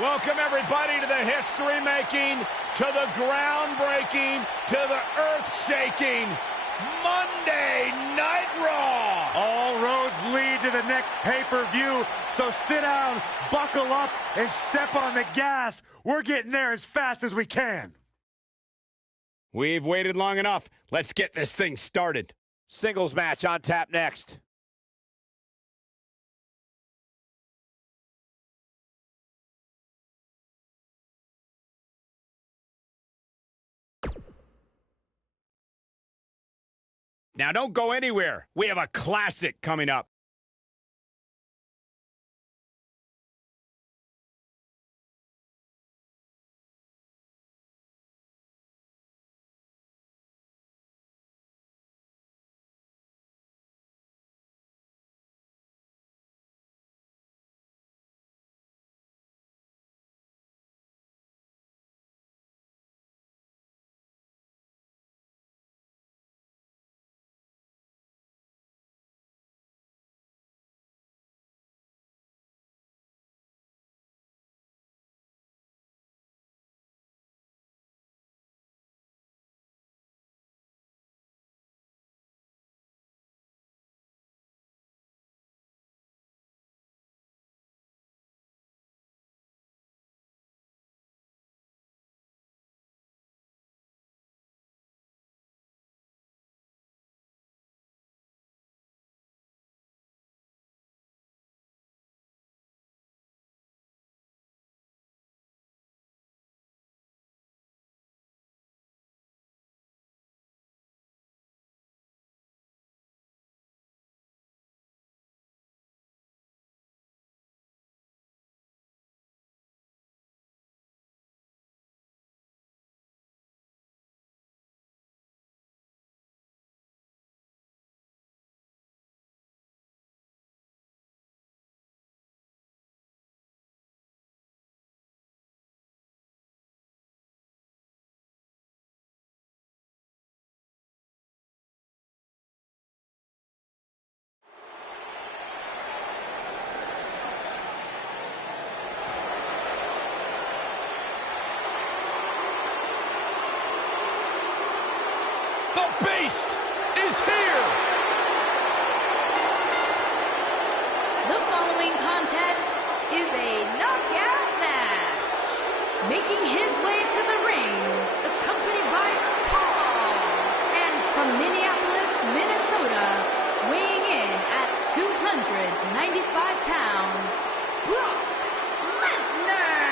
Welcome, everybody, to the history-making, to the groundbreaking, to the earth-shaking Monday Night Raw. All roads lead to the next pay-per-view, so sit down, buckle up, and step on the gas. We're getting there as fast as we can. We've waited long enough. Let's get this thing started. Singles match on tap next. Now, don't go anywhere. We have a classic coming up. The Beast is here! The following contest is a knockout match. Making his way to the ring, accompanied by Paul. And from Minneapolis, Minnesota, weighing in at 295 pounds, Brock Lesnar.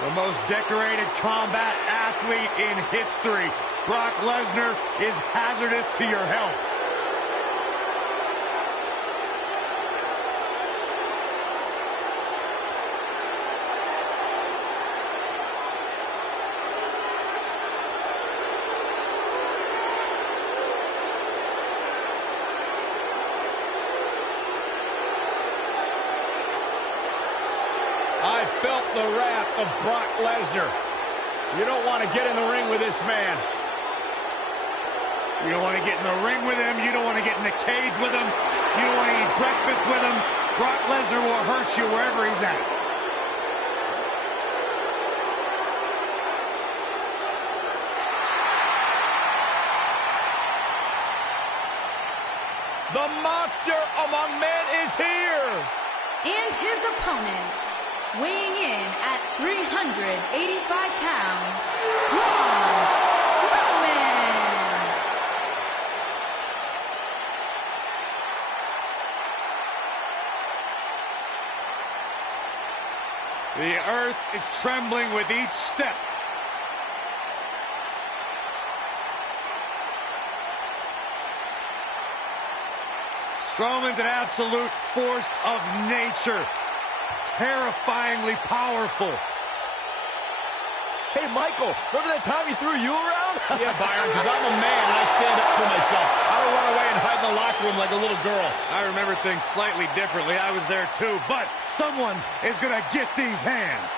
The most decorated combat athlete in history. Brock Lesnar is hazardous to your health. I felt the wrath of Brock Lesnar. You don't want to get in the ring with this man. You don't want to get in the ring with him. You don't want to get in the cage with him. You don't want to eat breakfast with him. Brock Lesnar will hurt you wherever he's at. The monster among men is here! And his opponent, weighing in at 385 pounds, Braun Strowman. The earth is trembling with each step. Strowman's an absolute force of nature. Terrifyingly powerful. Hey, Michael, remember that time he threw you around? Yeah, Byron, because I'm a man and I stand up for myself. I don't run away and hide in the locker room like a little girl. I remember things slightly differently. I was there too, but someone is going to get these hands.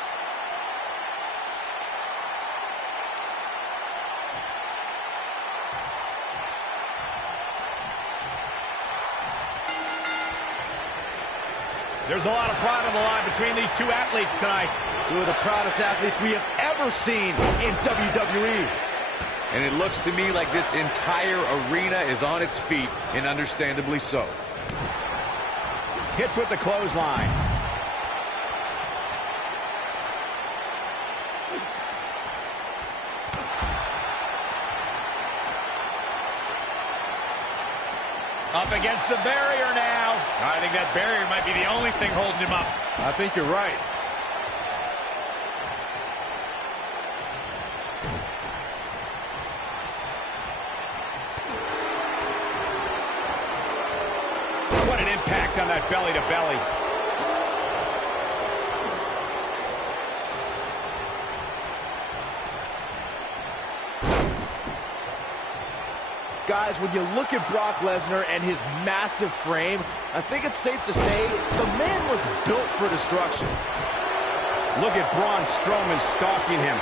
There's a lot of pride on the line between these two athletes tonight. Two of the proudest athletes we have ever seen in WWE. And it looks to me like this entire arena is on its feet, and understandably so. Hits with the clothesline. Up against the barrier now. I think that barrier might be the only thing holding him up. I think you're right. What an impact on that belly-to-belly. Guys, when you look at Brock Lesnar and his massive frame, I think it's safe to say the man was built for destruction. Look at Braun Strowman stalking him.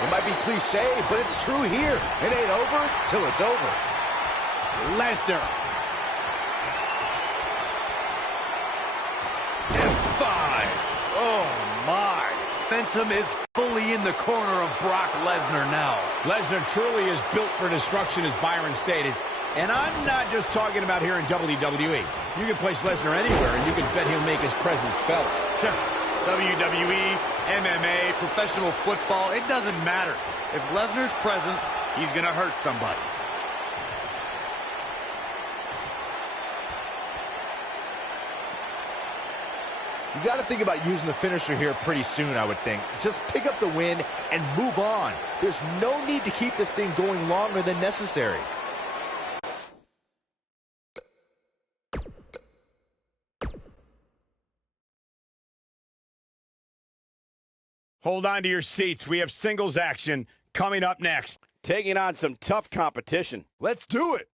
It might be cliche, but it's true here. It ain't over till it's over. Lesnar. F5. Oh, my. Momentum is fully in the corner of Brock Lesnar now. Lesnar truly is built for destruction, as Byron stated. And I'm not just talking about here in WWE. You can place Lesnar anywhere, and you can bet he'll make his presence felt. WWE, MMA, professional football, it doesn't matter. If Lesnar's present, he's going to hurt somebody. You got to think about using the finisher here pretty soon, I would think. Just pick up the win and move on. There's no need to keep this thing going longer than necessary. Hold on to your seats. We have singles action coming up next. Taking on some tough competition. Let's do it.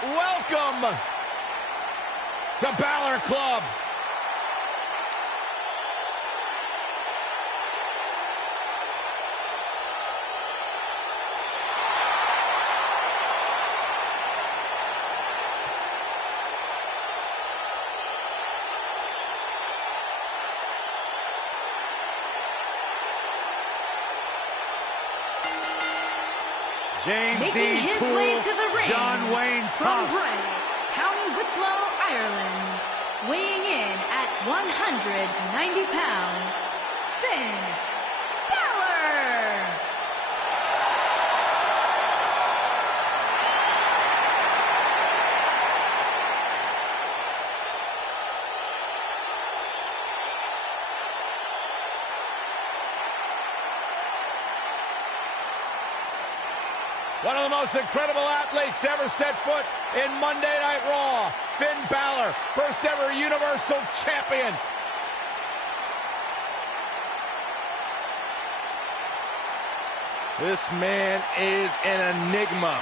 Welcome to Balor Club. James Making Dean his Poole, way to the ring John Wayne from Tough. Bray, County Wicklow, Ireland, weighing in at 190 pounds, Finn Balor. One of the most incredible athletes to ever step foot in Monday Night Raw. Finn Balor, first ever Universal Champion. This man is an enigma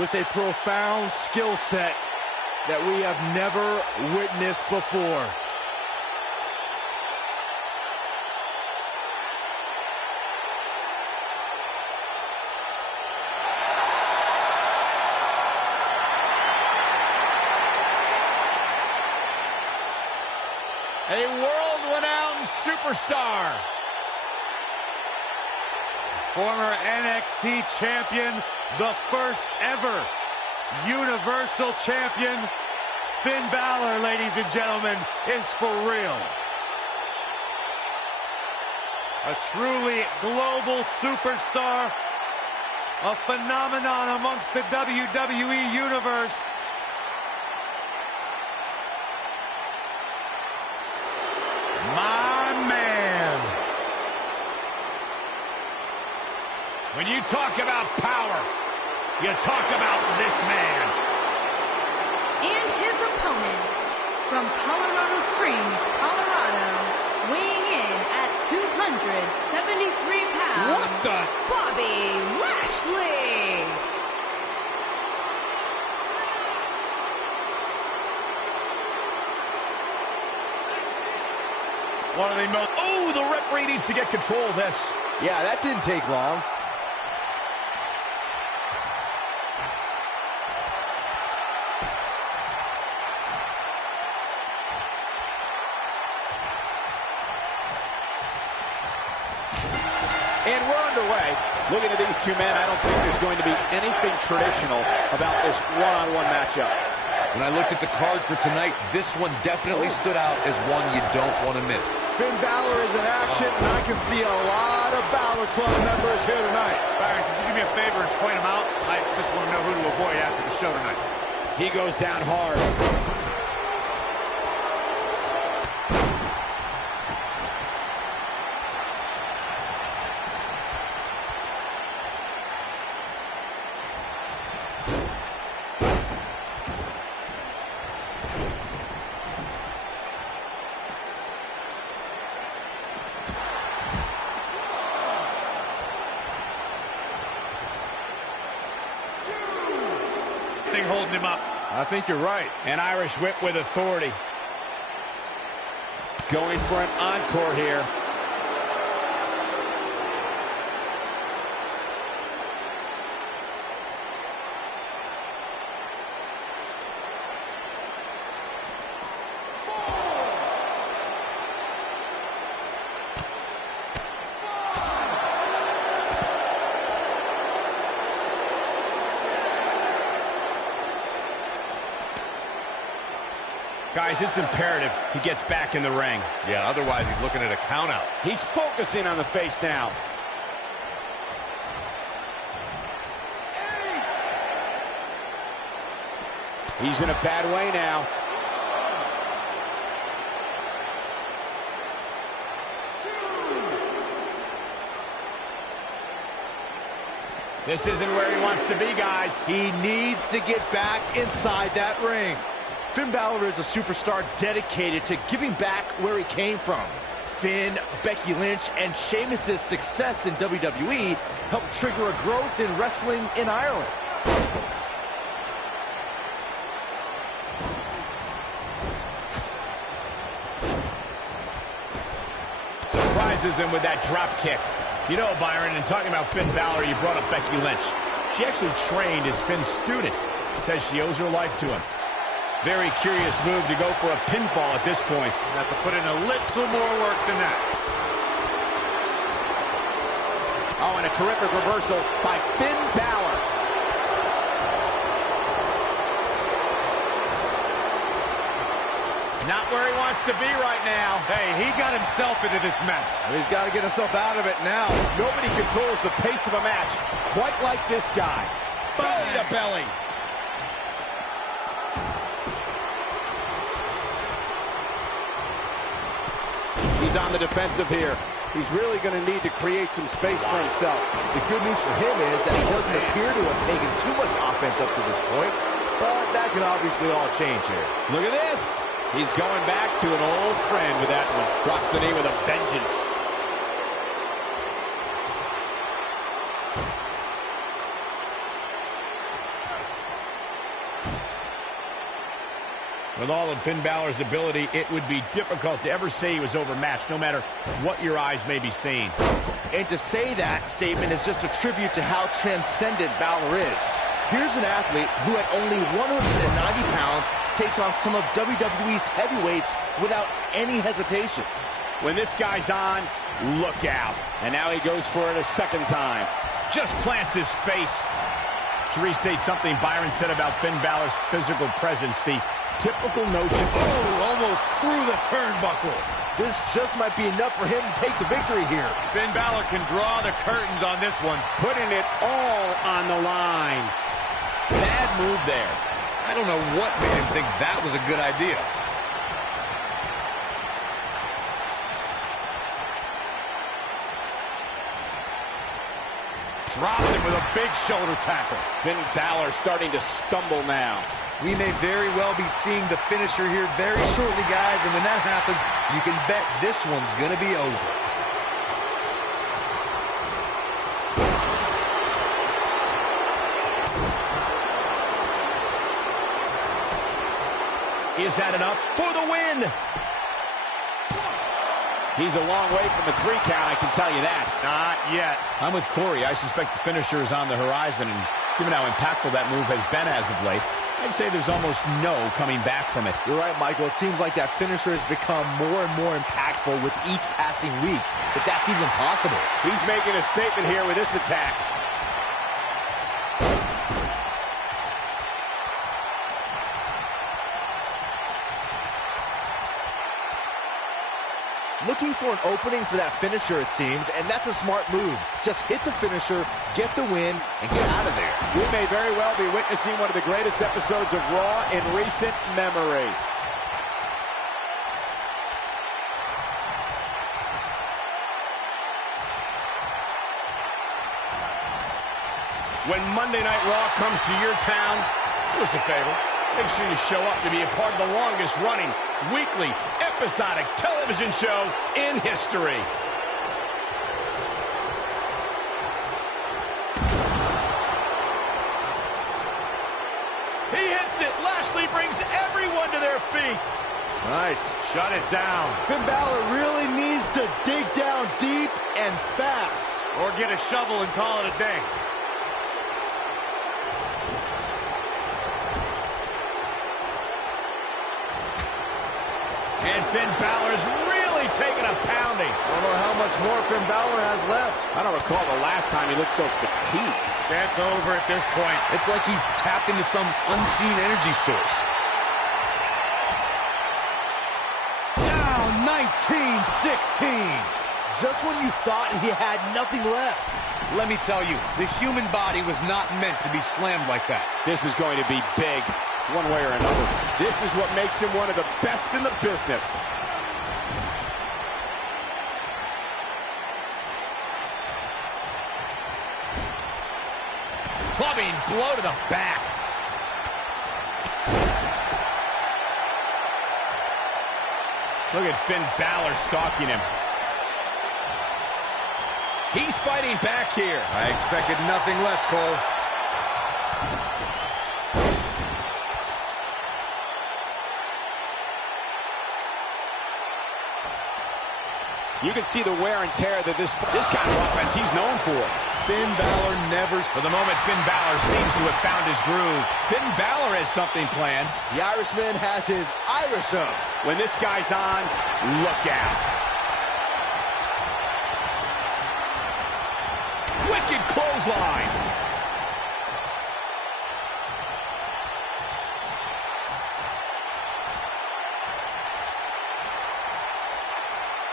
with a profound skill set that we have never witnessed before. A world-renowned superstar. Former NXT champion, the first ever Universal Champion, Finn Balor, ladies and gentlemen, is for real. A truly global superstar, a phenomenon amongst the WWE Universe. My man. When you talk about power, you talk about this man. And his opponent, from Colorado Springs, Colorado, weighing in at 273 pounds. What the? Bobby Lashley. One of the most... Oh, the referee needs to get control of this. Yeah, that didn't take long. And we're underway. Looking at these two men, I don't think there's going to be anything traditional about this one-on-one matchup. When I looked at the card for tonight, this one definitely stood out as one you don't want to miss. Finn Balor is in action, and I can see a lot of Balor Club members here tonight. Byron, could you do me a favor and point them out? I just want to know who to avoid after the show tonight. He goes down hard. Holding him up. I think you're right. An Irish whip with authority. Going for an encore here. Guys, it's imperative he gets back in the ring. Yeah, otherwise he's looking at a count out. He's focusing on the face now. He's in a bad way now. This isn't where he wants to be, guys. He needs to get back inside that ring. Finn Balor is a superstar dedicated to giving back where he came from. Finn, Becky Lynch, and Sheamus' success in WWE helped trigger a growth in wrestling in Ireland. Surprises him with that drop kick. You know, Byron, in talking about Finn Balor, you brought up Becky Lynch. She actually trained as Finn's student. Says she owes her life to him. Very curious move to go for a pinfall at this point. You have to put in a little more work than that. Oh, and a terrific reversal by Finn Balor. Not where he wants to be right now. Hey, he got himself into this mess. He's got to get himself out of it now. Nobody controls the pace of a match quite like this guy. Belly to belly. He's on the defensive here. He's really going to need to create some space for himself. The good news for him is that he doesn't appear to have taken too much offense up to this point, but that can obviously all change here. Look at this. He's going back to an old friend with that one. Drops the knee with a vengeance. With all of Finn Balor's ability, it would be difficult to ever say he was overmatched, no matter what your eyes may be seeing. And to say that statement is just a tribute to how transcendent Balor is. Here's an athlete who at only 190 pounds takes on some of WWE's heavyweights without any hesitation. When this guy's on, look out. And now he goes for it a second time. Just plants his face. To restate something Byron said about Finn Balor's physical presence, the typical notion... Oh, almost through the turnbuckle. This just might be enough for him to take the victory here. Finn Balor can draw the curtains on this one. Putting it all on the line. Bad move there. I don't know what made him think that was a good idea. Dropped him with a big shoulder tackle. Finn Balor starting to stumble now. We may very well be seeing the finisher here very shortly, guys, and when that happens, you can bet this one's going to be over. Is that enough for the win? He's a long way from a 3 count, I can tell you that. Not yet. I'm with Corey. I suspect the finisher is on the horizon, and given how impactful that move has been as of late, I'd say there's almost no coming back from it. You're right, Michael. It seems like that finisher has become more and more impactful with each passing week, if that's even possible. He's making a statement here with this attack. Looking for an opening for that finisher, it seems, and that's a smart move. Just hit the finisher, get the win, and get out of there. We may very well be witnessing one of the greatest episodes of Raw in recent memory. When Monday Night Raw comes to your town, do us a favor. Make sure you show up to be a part of the longest-running, weekly, episodic television show in history. He hits it. Lashley brings everyone to their feet. Nice. Shut it down. Finn Balor really needs to dig down deep and fast. Or get a shovel and call it a day. And Finn Balor's really taking a pounding. I don't know how much more Finn Balor has left. I don't recall the last time he looked so fatigued. That's over at this point. It's like he tapped into some unseen energy source. Down 19-16. Just when you thought he had nothing left. Let me tell you, the human body was not meant to be slammed like that. This is going to be big, one way or another. This is what makes him one of the best in the business. Clubbing blow to the back. Look at Finn Balor stalking him. He's fighting back here. I expected nothing less, Cole. You can see the wear and tear that this kind of offense he's known for. Finn Balor never... For the moment, Finn Balor seems to have found his groove. Finn Balor has something planned. The Irishman has his Irish up. When this guy's on, look out. Wicked clothesline.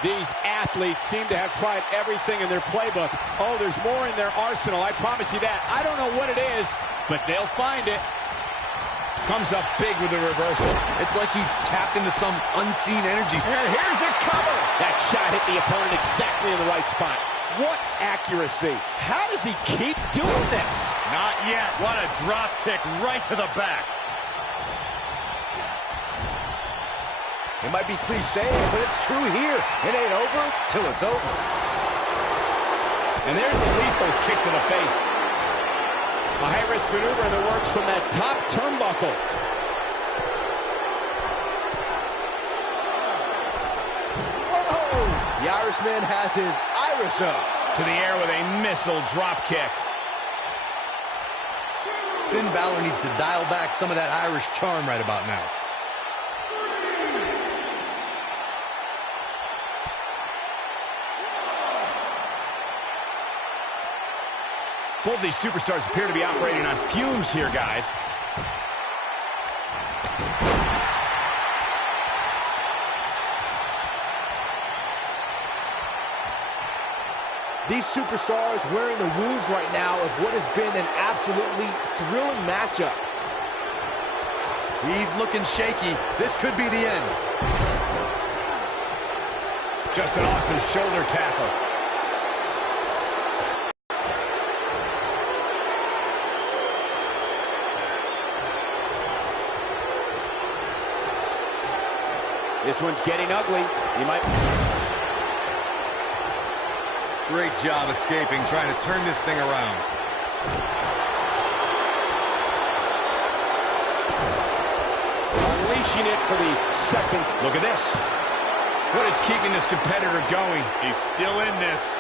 These athletes seem to have tried everything in their playbook. Oh, there's more in their arsenal, I promise you that. I don't know what it is, but they'll find it. Comes up big with the reversal. It's like he tapped into some unseen energy. And here's a cover. That shot hit the opponent exactly in the right spot. What accuracy. How does he keep doing this? Not yet. What a drop kick right to the back. It might be cliche, but it's true here. It ain't over till it's over. And there's the lethal kick to the face. A high-risk maneuver in the works from that top turnbuckle. Whoa! The Irishman has his Irish up. To the air with a missile drop kick. Finn Balor needs to dial back some of that Irish charm right about now. Both these superstars appear to be operating on fumes here, guys. These superstars wearing the wounds right now of what has been an absolutely thrilling matchup. He's looking shaky. This could be the end. Just an awesome shoulder tackle. This one's getting ugly. You might... Great job escaping, trying to turn this thing around. Unleashing it for the second. Look at this. What is keeping this competitor going? He's still in this.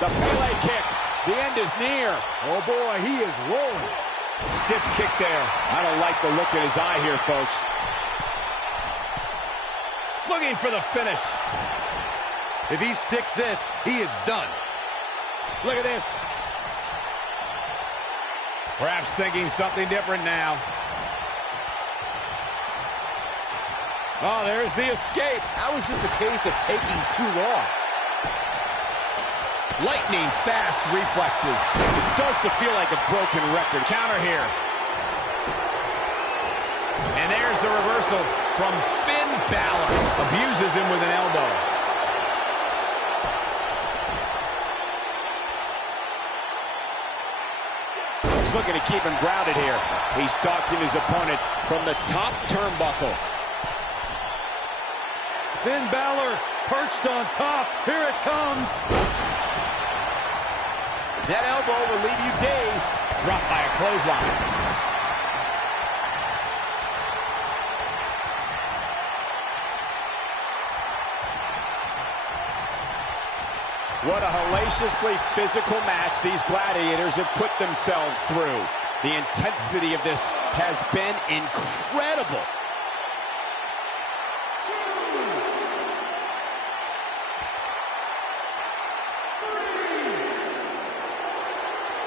The Pele kick. The end is near. Oh boy, he is rolling. Stiff kick there. I don't like the look in his eye here, folks. Looking for the finish. If he sticks this, he is done. Look at this. Perhaps thinking something different now. Oh, there's the escape. That was just a case of taking too long. Lightning fast reflexes. It starts to feel like a broken record. Counter here. And there's the reversal from Finn Balor. Abuses him with an elbow. He's looking to keep him grounded here. He's stalking his opponent from the top turnbuckle. Finn Balor perched on top. Here it comes. That elbow will leave you dazed. Dropped by a clothesline. What a hellaciously physical match these gladiators have put themselves through. The intensity of this has been incredible.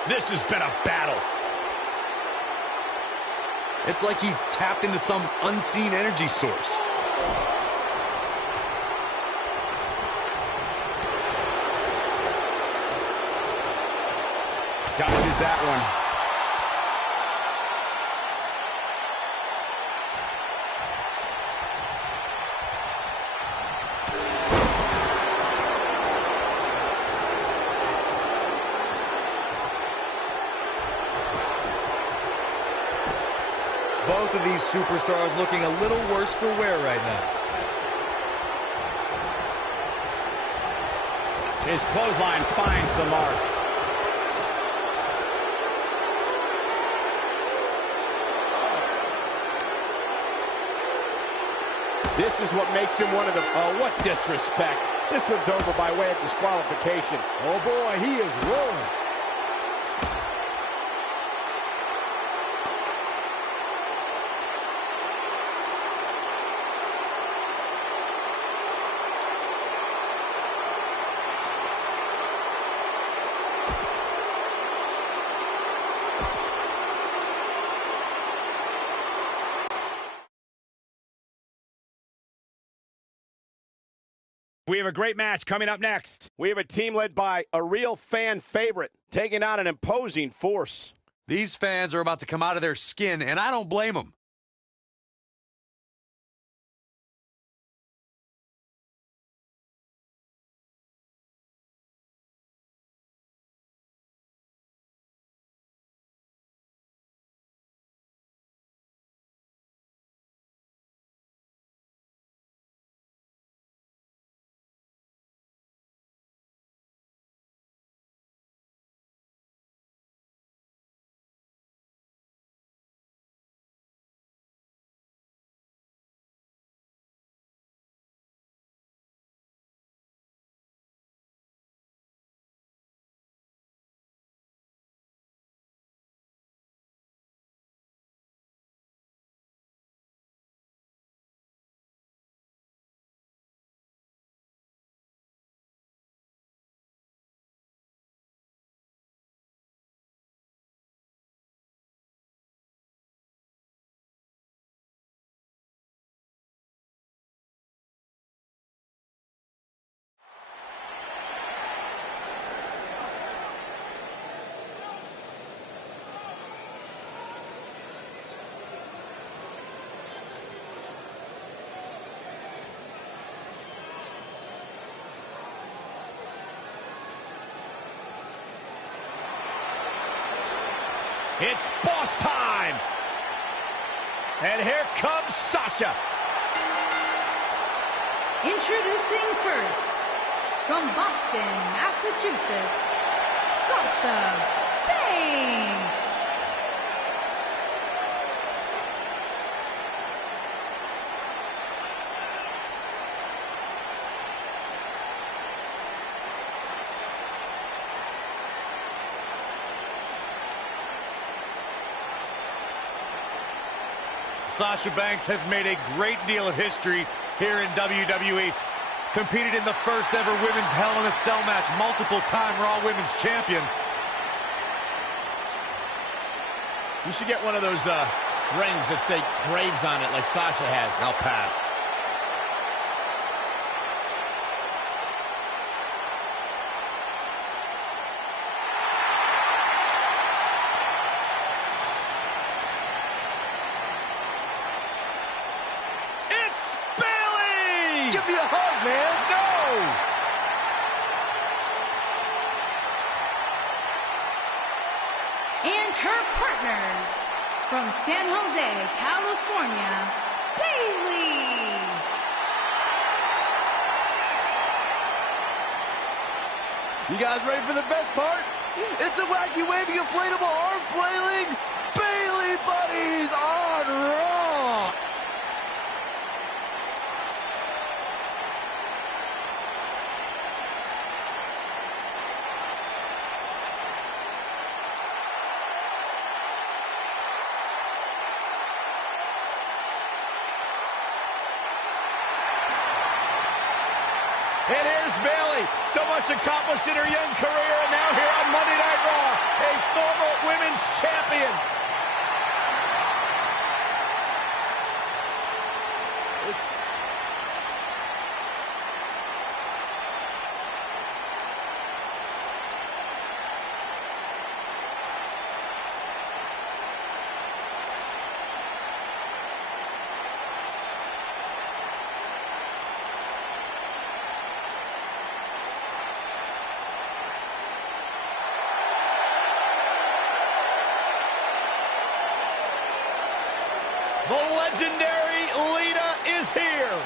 This has been a battle. It's like he tapped into some unseen energy source. Dodges that one. Both of these superstars looking a little worse for wear right now. His clothesline finds the mark. This is what makes him one of the... Oh, what disrespect. This one's over by way of disqualification. Oh boy, he is rolling. We have a great match coming up next. We have a team led by a real fan favorite, taking on an imposing force. These fans are about to come out of their skin, and I don't blame them. It's boss time. And here comes Sasha. Introducing first, from Boston, Massachusetts, Sasha Banks. Sasha Banks has made a great deal of history here in WWE. Competed in the first ever women's Hell in a Cell match, multiple-time Raw Women's Champion. You should get one of those rings that say Graves on it like Sasha has. I'll pass. Give me a hug, man. No! And her partners, from San Jose, California, Bayley. You guys ready for the best part? It's a wacky, wavy, inflatable arm flailing Bayley buddies on Raw. And here's Bayley, so much accomplished in her young career, and now here on Monday Night Raw, a former women's champion. The legendary Lita is here.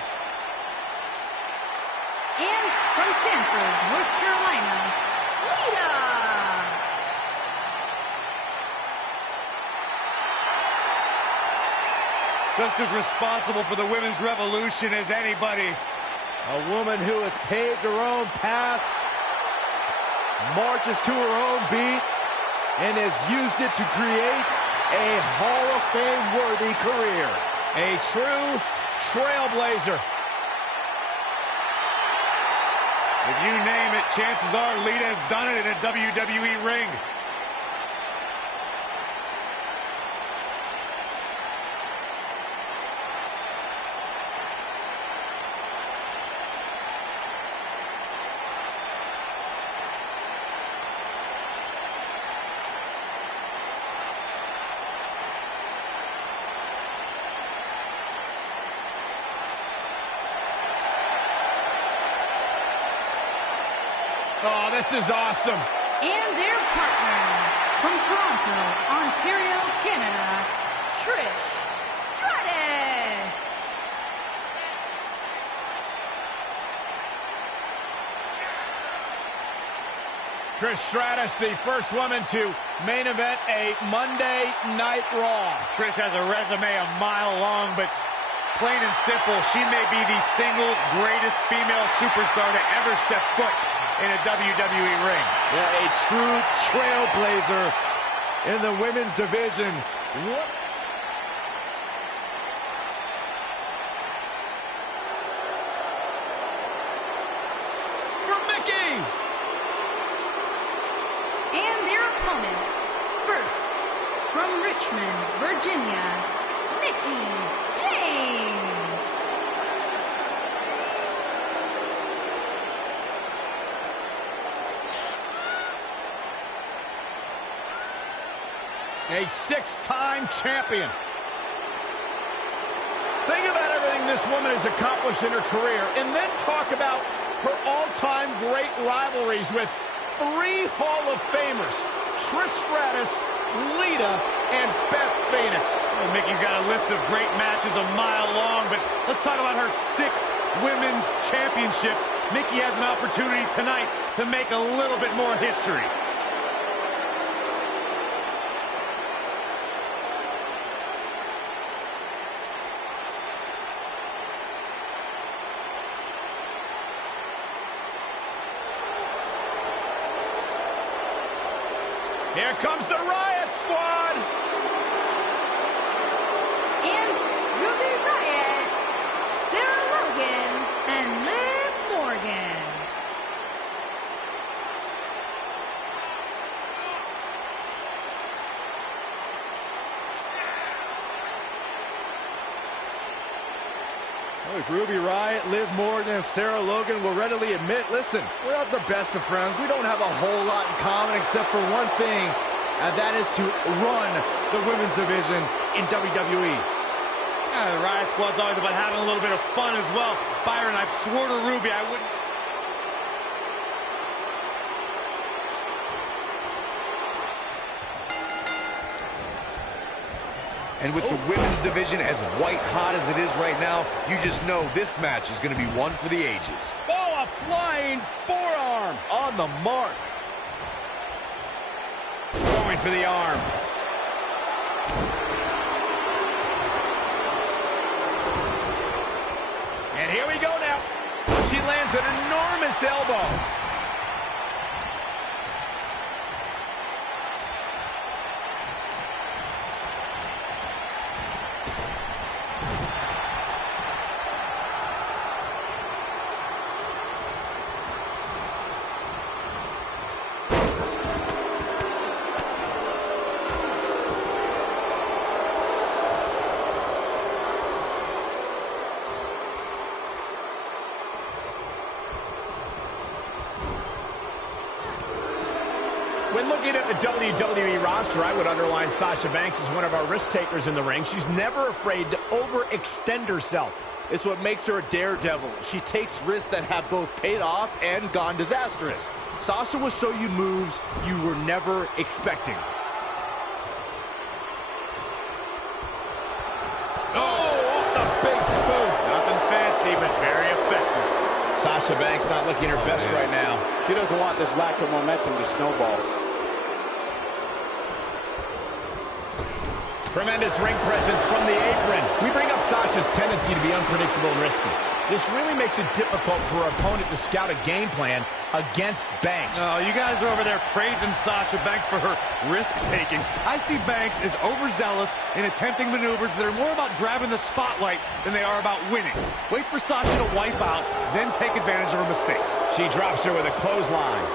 And from Stanford, North Carolina, Lita. Just as responsible for the women's revolution as anybody. A woman who has paved her own path, marches to her own beat, and has used it to create a Hall of Fame-worthy career. A true trailblazer. If you name it, chances are Lita has done it in a WWE ring. Oh, this is awesome. And their partner, from Toronto, Ontario, Canada, Trish Stratus. Trish Stratus, the first woman to main event a Monday Night Raw. Trish has a resume a mile long, but plain and simple, she may be the single greatest female superstar to ever step foot in a WWE ring. Yeah, a true trailblazer in the women's division. What? For Mickey! And their opponents, first, from Richmond, Virginia, Mickey James. A six-time champion. Think about everything this woman has accomplished in her career, and then talk about her all-time great rivalries with three Hall of Famers, Trish Stratus Lita and Beth Phoenix. Well, Mickey's got a list of great matches a mile long, but let's talk about her 6 women's championships. Mickey has an opportunity tonight to make a little bit more history. Here comes the Riot Squad. And Ruby Riott, Sarah Logan, and Liv Morgan. Look, Ruby Riott, Liv Morgan, and Sarah Logan will readily admit, listen, we're not the best of friends. We don't have a whole lot in common except for one thing, and that is to run the women's division in WWE. The Riot Squad's always about having a little bit of fun as well. Byron, I've swore to Ruby I wouldn't... And with the women's division as white hot as it is right now, you just know this match is going to be one for the ages. Oh, a flying forearm. On the mark. Going for the arm. And here we go now. She lands an enormous elbow. When looking at the WWE roster, I would underline Sasha Banks as one of our risk takers in the ring. She's never afraid to overextend herself. It's what makes her a daredevil. She takes risks that have both paid off and gone disastrous. Sasha will show you moves you were never expecting. Oh, the big boot. Nothing fancy, but very effective. Sasha Banks not looking her best right now. She doesn't want this lack of momentum to snowball. Tremendous ring presence from the apron. We bring up Sasha's tendency to be unpredictable and risky. This really makes it difficult for her opponent to scout a game plan against Banks. Oh, you guys are over there praising Sasha Banks for her risk-taking. I see Banks as overzealous in attempting maneuvers that are more about grabbing the spotlight than they are about winning. Wait for Sasha to wipe out, then take advantage of her mistakes. She drops her with a clothesline.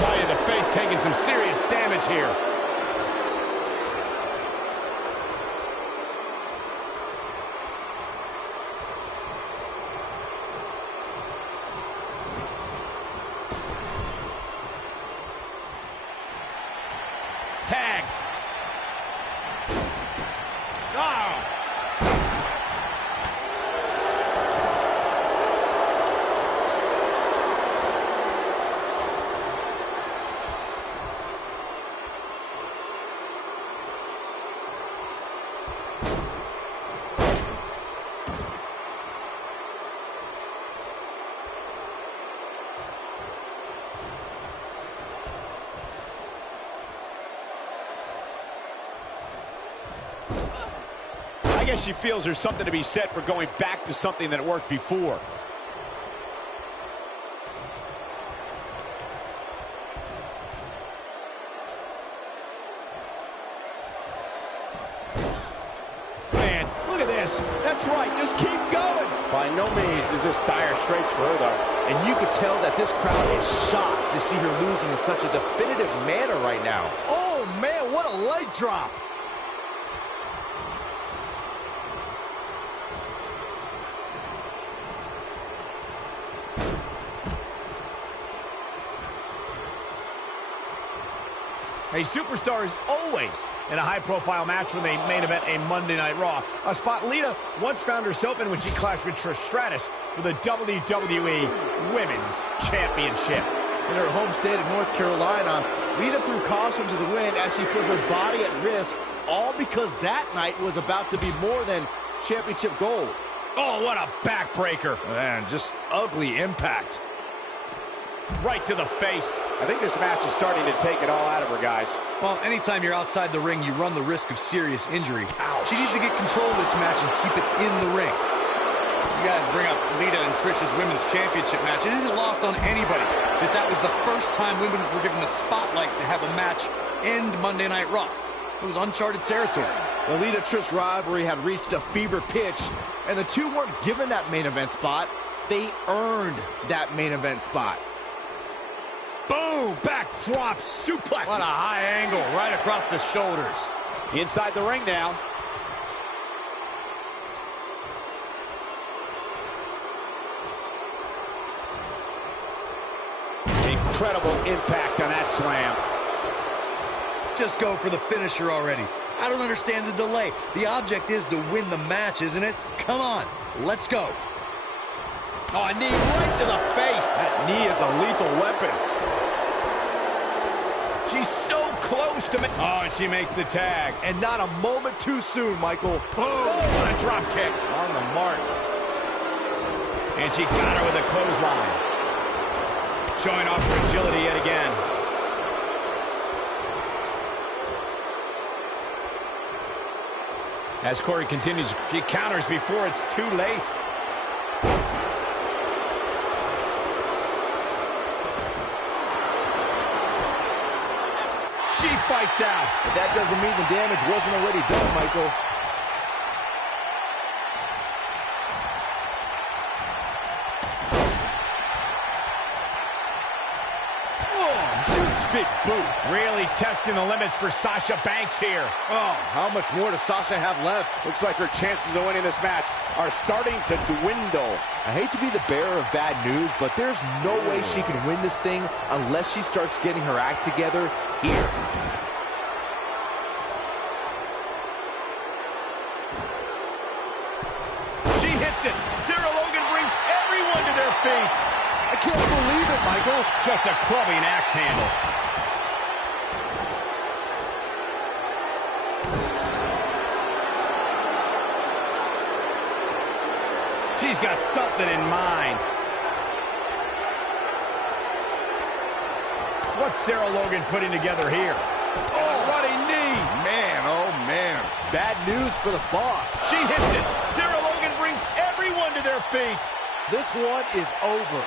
Talia the face taking some serious damage here. Tag. Oh. I guess she feels there's something to be said for going back to something that worked before. Man, look at this. That's right. Just keep going. By no means is this dire straits for her, though. And you could tell that this crowd is shocked to see her losing in such a definitive manner right now. Oh, man, what a leg drop. A superstar is always in a high-profile match when they main event a Monday Night Raw. A spot Lita once found herself in when she clashed with Trish Stratus for the WWE Women's Championship. In her home state of North Carolina, Lita threw caution to the wind as she put her body at risk, all because that night was about to be more than championship gold. Oh, what a backbreaker. Man, just ugly impact. Right to the face. I think this match is starting to take it all out of her, guys. Well, anytime you're outside the ring, you run the risk of serious injury. She needs to get control of this match and keep it in the ring. You guys bring up Lita and Trish's Women's Championship match. It isn't lost on anybody that was the first time women were given the spotlight to have a match end Monday Night Raw. It was uncharted territory. The Lita-Trish rivalry had reached a fever pitch, and the two weren't given that main event spot. They earned that main event spot. Boom! Backdrop suplex. What a high angle right across the shoulders. Inside the ring now. Incredible impact on that slam. Just go for the finisher already. I don't understand the delay. The object is to win the match, isn't it? Come on, let's go. Oh, a knee right to the face. That knee is a lethal weapon. She's so close to me. Oh, and she makes the tag. And not a moment too soon, Michael. Boom! What a drop kick. On the mark. And she got her with a clothesline. Showing off her agility yet again. As Corey continues, she counters before it's too late. She fights out. But that doesn't mean the damage wasn't already done, Michael. Big boot. Really testing the limits for Sasha Banks here. Oh, how much more does Sasha have left? Looks like her chances of winning this match are starting to dwindle. I hate to be the bearer of bad news, but there's no way she can win this thing unless she starts getting her act together here. She hits it. Sarah Logan brings everyone to their feet. I can't believe it, Michael. Just a clubbing axe handle. She's got something in mind. What's Sarah Logan putting together here? Oh, running knee. Man, oh man. Bad news for the boss. She hits it. Sarah Logan brings everyone to their feet. This one is over.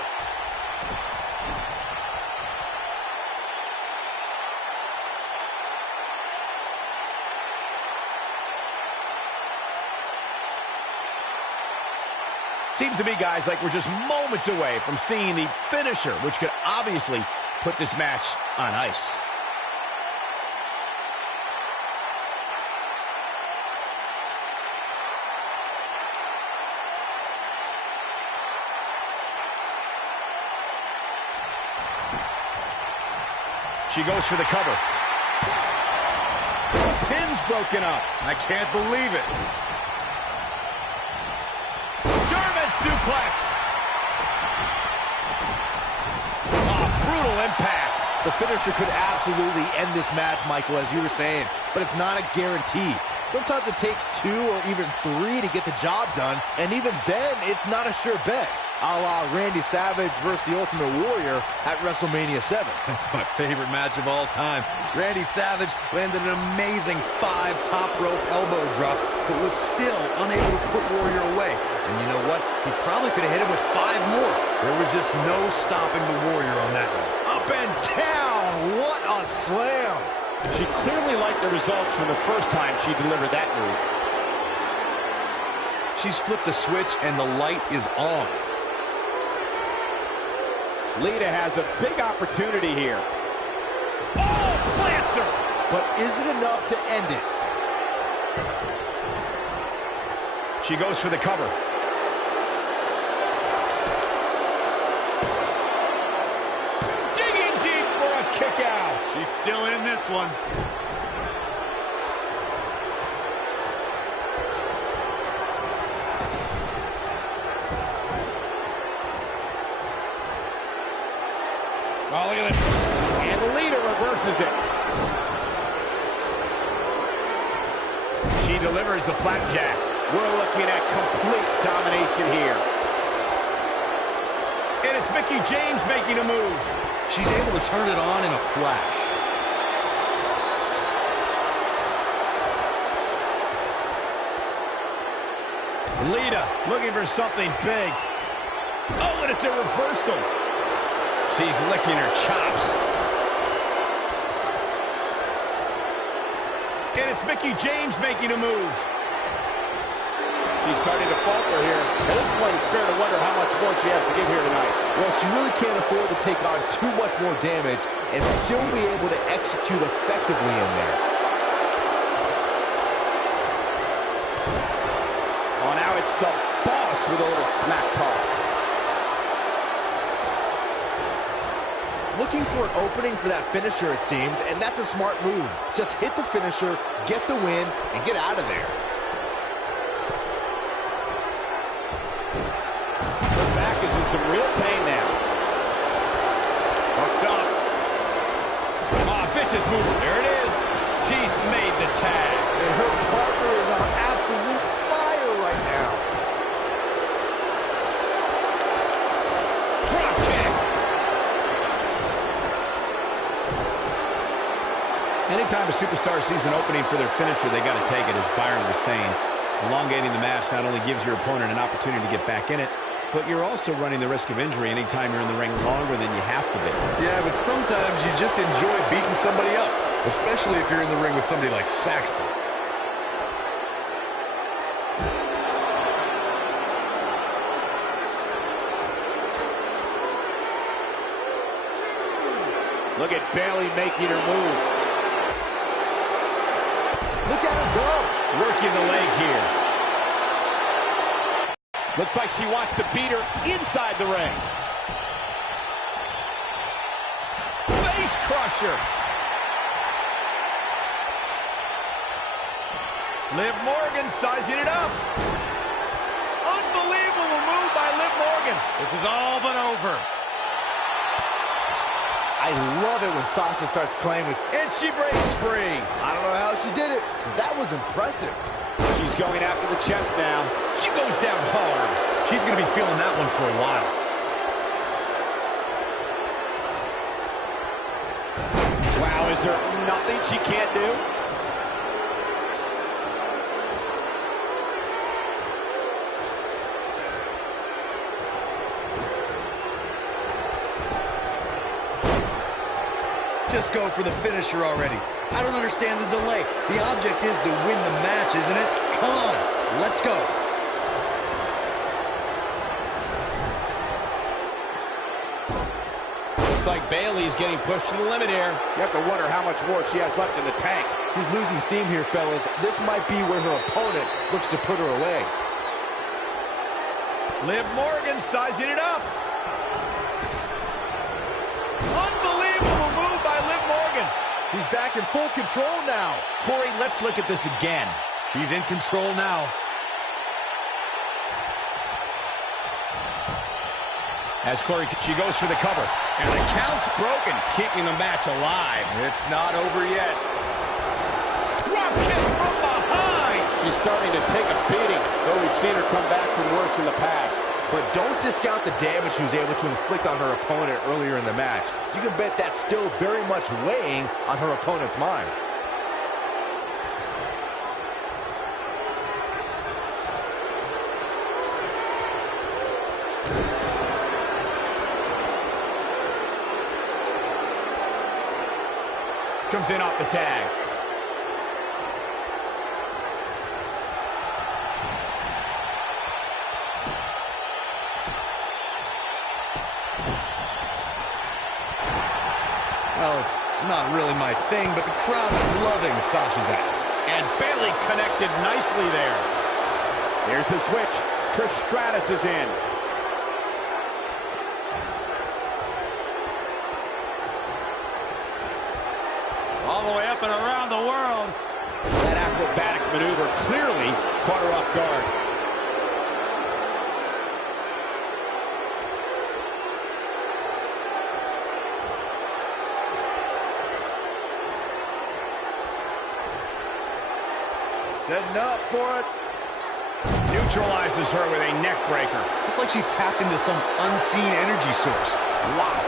Seems to me, guys, like we're just moments away from seeing the finisher, which could obviously put this match on ice. She goes for the cover. The pin's broken up. I can't believe it. German suplex. Oh, brutal impact. The finisher could absolutely end this match, Michael, as you were saying, but it's not a guarantee. Sometimes it takes 2 or even 3 to get the job done, and even then, it's not a sure bet. A la Randy Savage versus the Ultimate Warrior at WrestleMania 7. That's my favorite match of all time. Randy Savage landed an amazing 5 top rope elbow drop, but was still unable to put Warrior away. And you know what? He probably could have hit him with 5 more. There was just no stopping the Warrior on that one. Up and down! What a slam! She clearly liked the results from the first time she delivered that move. She's flipped the switch and the light is on. Lita has a big opportunity here. Oh, plants her. But is it enough to end it? She goes for the cover. Digging deep for a kick out. She's still in this one. Oh, look She delivers the flapjack. We're looking at complete domination here. And it's Mickie James making a move. She's able to turn it on in a flash. Lita looking for something big. Oh, and it's a reversal. She's licking her chops. And it's Mickie James making a move. She's starting to falter here. At this point, it's fair to wonder how much more she has to give here tonight. Well, she really can't afford to take on too much more damage and still be able to execute effectively in there. Oh, now it's the boss with a little smack talk. Looking for an opening for that finisher, it seems, and that's a smart move. Just hit the finisher, get the win, and get out of there. Her back is in some real pain now. Hooked up. Oh, vicious move. There it is. She's made the tag. And her partner is on absolute fire right now. Drop kick. Anytime a superstar sees an opening for their finisher, they got to take it, as Byron was saying. Elongating the match not only gives your opponent an opportunity to get back in it, but you're also running the risk of injury anytime you're in the ring longer than you have to be. Yeah, but sometimes you just enjoy beating somebody up, especially if you're in the ring with somebody like Saxton. Look at Bayley making her move. Look at her go. Working the leg here. Looks like she wants to beat her inside the ring. Face crusher. Liv Morgan sizing it up. Unbelievable move by Liv Morgan. This is all but over. I love it when Sasha starts playing with, And she breaks free. I don't know how she did it, but that was impressive. She's going after the chest now. She goes down hard. She's going to be feeling that one for a while. Wow, is there nothing she can't do? Just go for the finisher already. I don't understand the delay. The object is to win the match, isn't it? Come on, let's go. Looks like Bayley's getting pushed to the limit here. You have to wonder how much more she has left in the tank. She's losing steam here, fellas. This might be where her opponent looks to put her away. Liv Morgan sizing it up. Unbelievable move by Liv Morgan. She's back in full control now. Corey, let's look at this again. She's in control now. As Corey, she goes for the cover. And the count's broken, keeping the match alive. It's not over yet. Drop kick from behind. She's starting to take a beating, though we've seen her come back from worse in the past. But don't discount the damage she was able to inflict on her opponent earlier in the match. You can bet that's still very much weighing on her opponent's mind. Comes in off the tag. Well, it's not really my thing, but the crowd is loving Sasha's act. And Bayley connected nicely there. Here's the switch. Trish Stratus is in. All the way up and around the world. That acrobatic maneuver clearly caught her off guard. Setting up for it. Neutralizes her with a neck breaker. It's like she's tapped into some unseen energy source. Wow.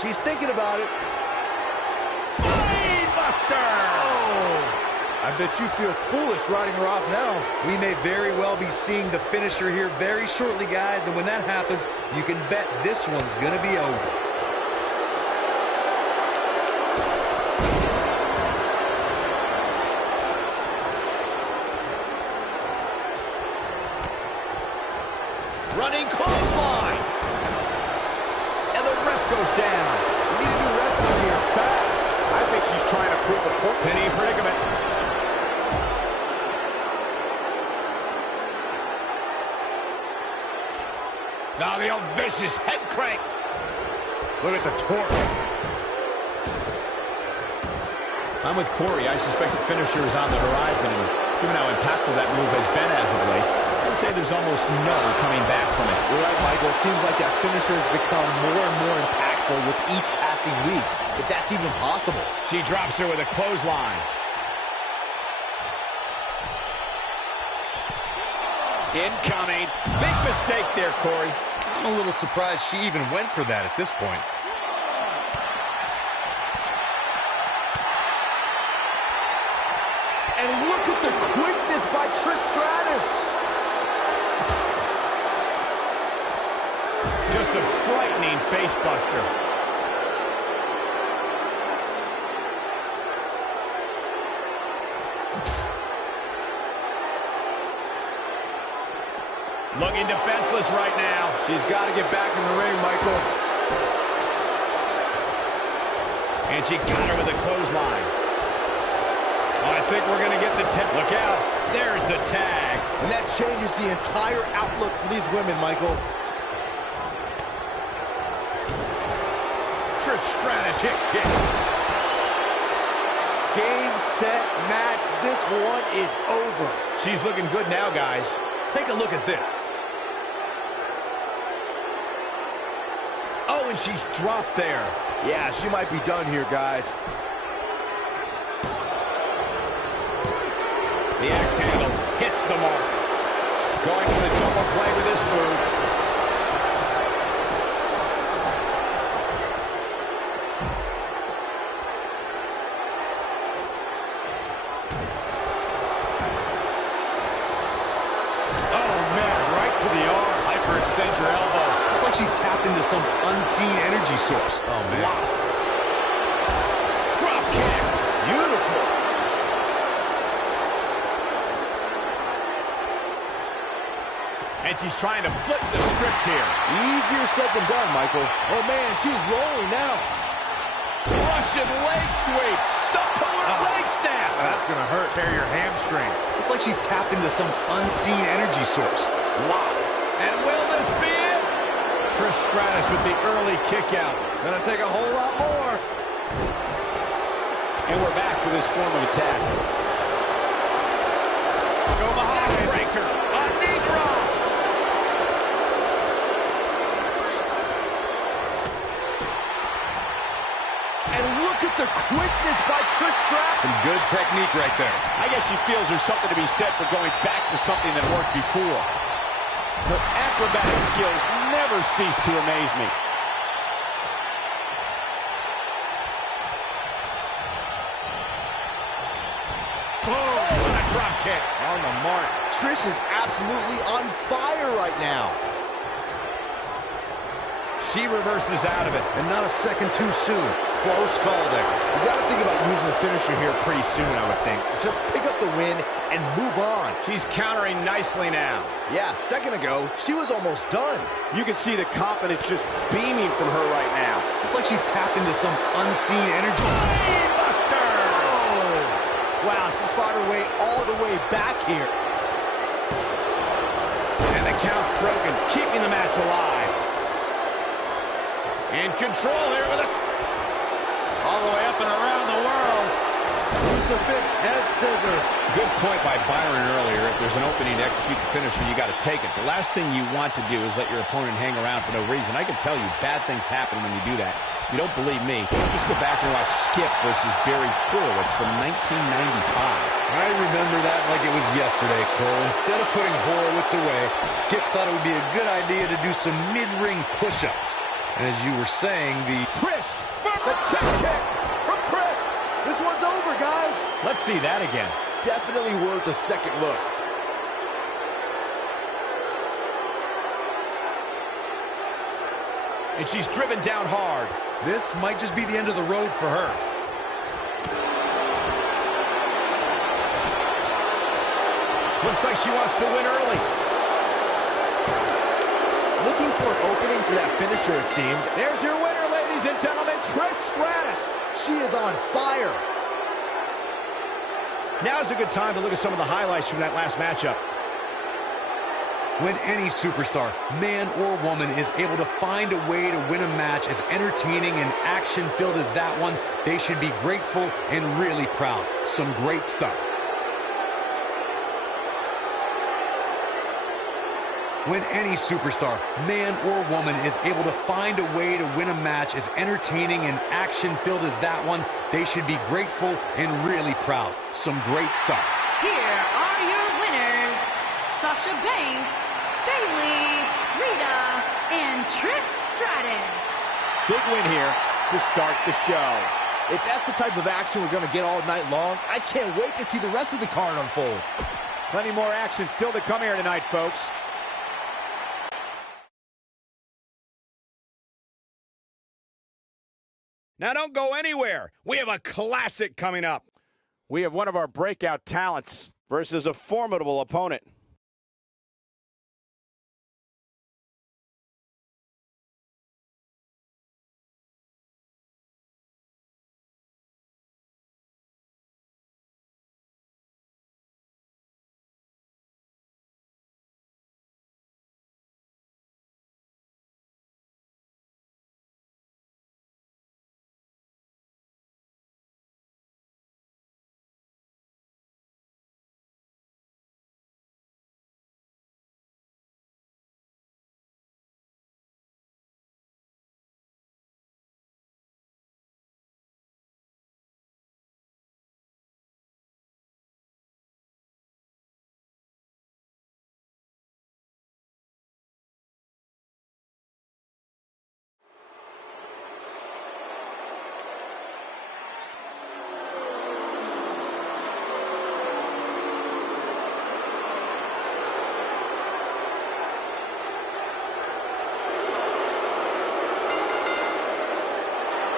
She's thinking about it. Buster! Oh! I bet you feel foolish riding her off now. We may very well be seeing the finisher here very shortly, guys, and when that happens, you can bet this one's gonna be over. Running clothesline! And the ref goes down. We need a new ref out here fast. I think she's trying to prove a point. Penny predicament. Now the old vicious head crank. Look at the torque. I'm with Corey. I suspect the finisher is on the horizon, and given how impactful that move has been as of late, I'd say there's almost no coming back from it. You're right, Michael. It seems like that finisher has become more and more impactful with each passing week, if that's even possible. She drops her with a clothesline. Incoming. Big mistake there, Corey. I'm a little surprised she even went for that at this point. And look at the quickness by Trish Stratus. Just a frightening face buster. Looking defenseless right now. She's got to get back in the ring, Michael. And she got her with a clothesline. Oh, I think we're going to get the tip. Look out. There's the tag. And that changes the entire outlook for these women, Michael. Trish Stratus hit kick. Game, set, match. This one is over. She's looking good now, guys. Take a look at this. Oh, and she's dropped there. Yeah, she might be done here, guys. The axe handle hits the mark. Going for the double play with this move. Oh, man, right to the arm. Hyperextend your elbow. It's like she's tapped into some unseen energy source. Oh, man. Wow. Drop kick. Beautiful. And she's trying to flip the script here. Easier said than done, Michael. Oh, man, she's rolling now. Russian leg sweep. Stump puller leg snap. That's going to hurt. Tear your hamstring. It's like she's tapped into some unseen energy source. Wow. And will this be it? Trish Stratus with the early kick out. Gonna take a whole lot more. And we're back to this form of attack. Go behind. Breaker. A knee drop. And look at the quickness by Trish Stratus. Some good technique right there. I guess she feels there's something to be said for going back to something that worked before. Her acrobatic skills never cease to amaze me. Boom. A drop kick. On the mark. Trish is absolutely on fire right now. She reverses out of it. And not a second too soon. Close call there. You got to think about using the finisher here pretty soon, I would think. Just pick up the win and move on. She's countering nicely now. Yeah, a second ago, she was almost done. You can see the confidence just beaming from her right now. It's like she's tapped into some unseen energy. Buster! Oh! Wow, she's fought her way all the way back here. And the count's broken, keeping the match alive. In control here with it. All the way up and around the world. Crucifix head scissor. Good point by Byron earlier. If there's an opening to execute the finisher, you got to take it. The last thing you want to do is let your opponent hang around for no reason. I can tell you bad things happen when you do that. If you don't believe me, just go back and watch Skip versus Barry Horowitz from 1995. I remember that like it was yesterday, Cole. Instead of putting Horowitz away, Skip thought it would be a good idea to do some mid-ring push-ups. And as you were saying, the Check kick from Trish. This one's over, guys. Let's see that again. Definitely worth a second look. And she's driven down hard. this might just be the end of the road for her. Looks like she wants to win early. Looking for an opening for that finisher, it seems. There's your winner, ladies and gentlemen, Trish Stratus. She is on fire. Now's a good time to look at some of the highlights from that last matchup. When any superstar, man or woman, is able to find a way to win a match as entertaining and action-filled as that one, they should be grateful and really proud. Some great stuff. When any superstar, man or woman, is able to find a way to win a match as entertaining and action-filled as that one, they should be grateful and really proud. Some great stuff. Here are your winners, Sasha Banks, Bayley, Rita, and Trish Stratus. Big win here to start the show. If that's the type of action we're going to get all night long, I can't wait to see the rest of the card unfold. Plenty more action still to come here tonight, folks. Now don't go anywhere. We have a classic coming up. We have one of our breakout talents versus a formidable opponent.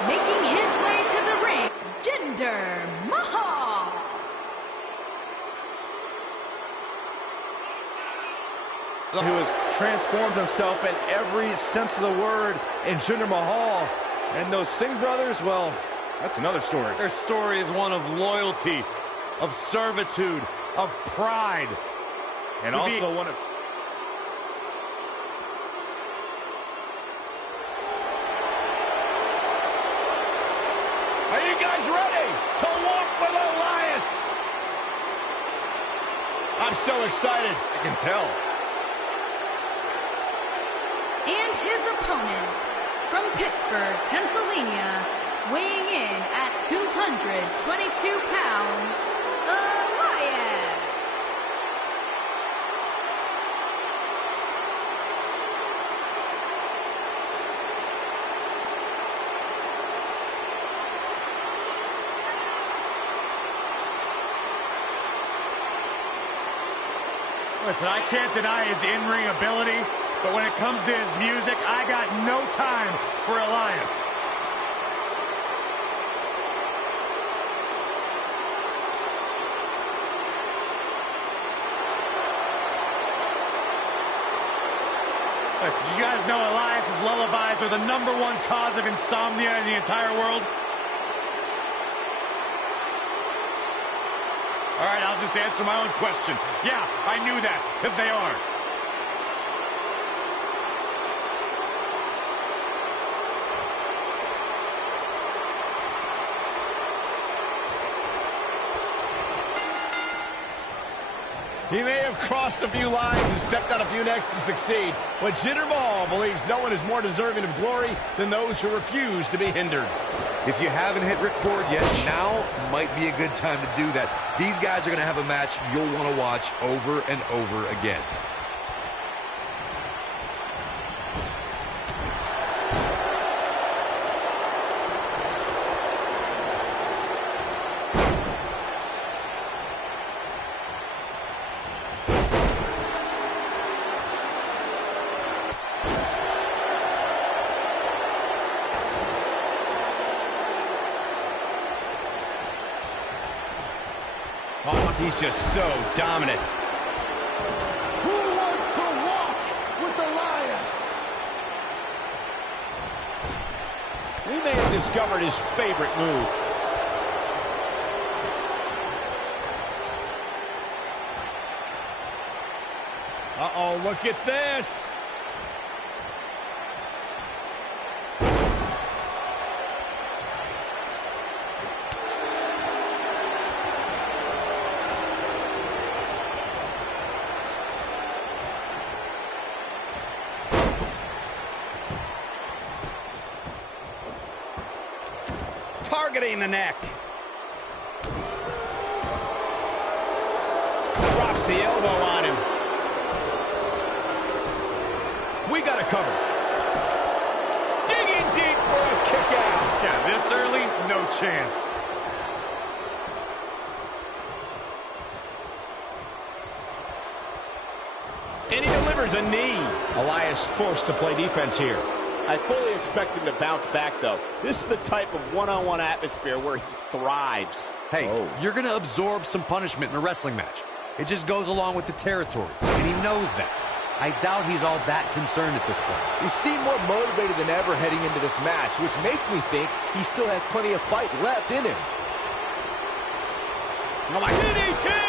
Making his way to the ring, Jinder Mahal. Who has transformed himself in every sense of the word in Jinder Mahal. And those Singh brothers, well, that's another story. Their story is one of loyalty, of servitude, of pride. And To also be- one of... Are you guys ready to walk with Elias? I'm so excited. I can tell. And his opponent, from Pittsburgh, Pennsylvania, weighing in at 222 pounds, Elias. Listen, I can't deny his in-ring ability, but when it comes to his music, I got no time for Elias. Listen, did you guys know Elias's lullabies are the #1 cause of insomnia in the entire world? All right, I'll just answer my own question. Yeah, I knew that, because they are. He may have crossed a few lines and stepped on a few necks to succeed, but Jinder Mahal believes no one is more deserving of glory than those who refuse to be hindered. If you haven't hit record yet, now might be a good time to do that. These guys are going to have a match you'll want to watch over and over again. Oh, he's just so dominant. Who wants to walk with Elias? We may have discovered his favorite move. Uh-oh, look at this. Targeting the neck. Drops the elbow on him. We got a cover. Digging deep for a kick out. Yeah, this early, no chance. And he delivers a knee. Elias forced to play defense here. I fully expect him to bounce back, though. This is the type of one-on-one atmosphere where he thrives. Hey, you're going to absorb some punishment in a wrestling match. It just goes along with the territory, and he knows that. I doubt he's all that concerned at this point. You seem more motivated than ever heading into this match, which makes me think he still has plenty of fight left in him. Oh my DDT!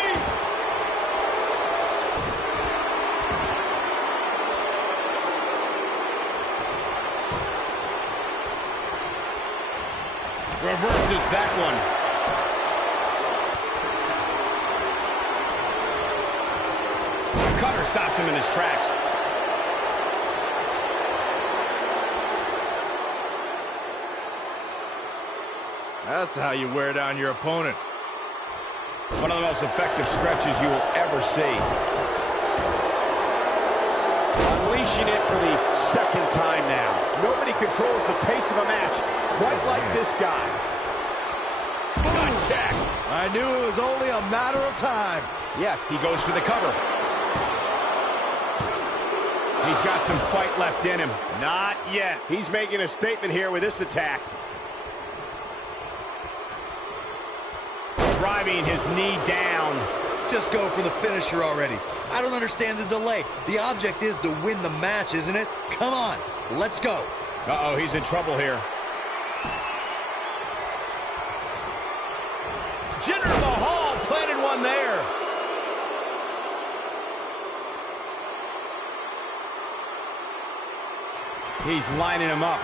Reverses that one. The cutter stops him in his tracks. That's how you wear down your opponent. One of the most effective stretches you will ever see. Unleashing it for the second time now. Nobody controls the pace of a match quite like this guy. Gut check. I knew it was only a matter of time. Yeah, he goes for the cover. He's got some fight left in him. Not yet. He's making a statement here with this attack. Driving his knee down. Just go for the finisher already. I don't understand the delay. The object is to win the match, isn't it? Come on, let's go. Uh-oh, he's in trouble here. Jinder Mahal planted one there. He's lining him up.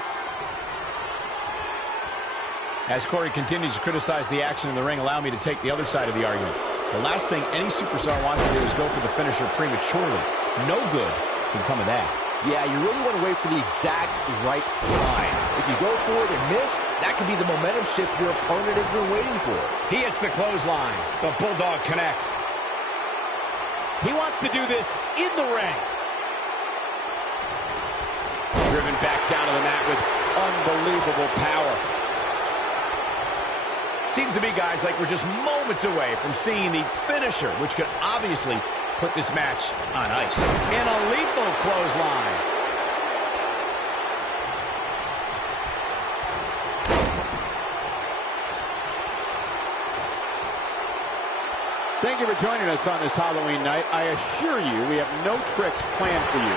As Corey continues to criticize the action in the ring, allow me to take the other side of the argument. The last thing any superstar wants to do is go for the finisher prematurely. No good can come of that. Yeah, you really want to wait for the exact right time. If you go for it and miss, that could be the momentum shift your opponent has been waiting for. He hits the clothesline. The Bulldog connects. He wants to do this in the ring. Driven back down to the mat with unbelievable power. Seems to be, guys, like we're just moments away from seeing the finisher, which could obviously put this match on ice. And a lethal clothesline. Thank you for joining us on this Halloween night. I assure you we have no tricks planned for you,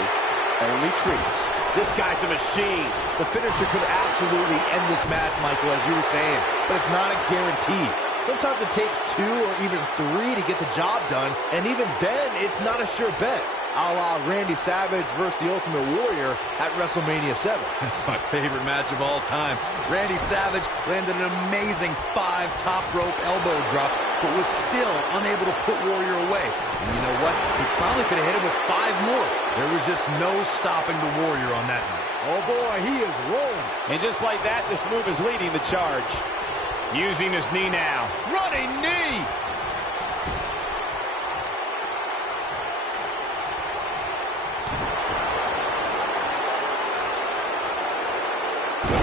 only treats. This guy's a machine. The finisher could absolutely end this match, Michael, as you were saying, but it's not a guarantee. Sometimes it takes 2 or even 3 to get the job done, and even then, it's not a sure bet. A la Randy Savage versus the Ultimate Warrior at WrestleMania 7. That's my favorite match of all time. Randy Savage landed an amazing 5 top rope elbow drop but was still unable to put Warrior away. And you know what? He probably could have hit him with 5 more. There was just no stopping the Warrior on that night. Oh boy, he is rolling. And just like that, this move is leading the charge. Using his knee now. Running knee.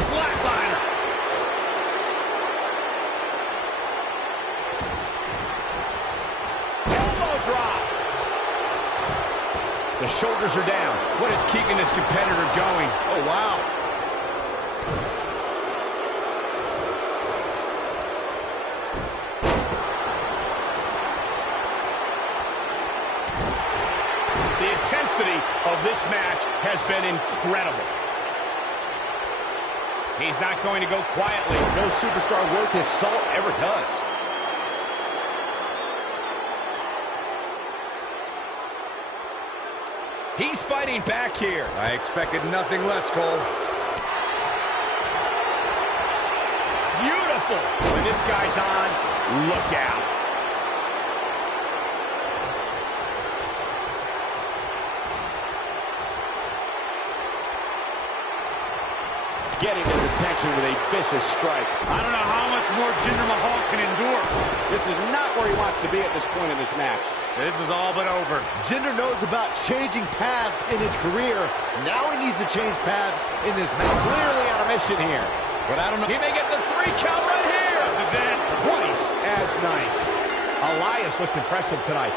Flatliner. Elbow drop. The shoulders are down. What is keeping this competitor going? Oh, wow. The intensity of this match has been incredible. He's not going to go quietly. No superstar worth his salt ever does. He's fighting back here. I expected nothing less, Cole. Beautiful. When this guy's on, look out. Getting his attention with a vicious strike. I don't know how much more Jinder Mahal can endure. This is not where he wants to be at this point in this match. This is all but over. Jinder knows about changing paths in his career. Now he needs to change paths in this match. Clearly on a mission here. But I don't know. He may get the 3 count right here. This is it. Twice as nice. Elias looked impressive tonight.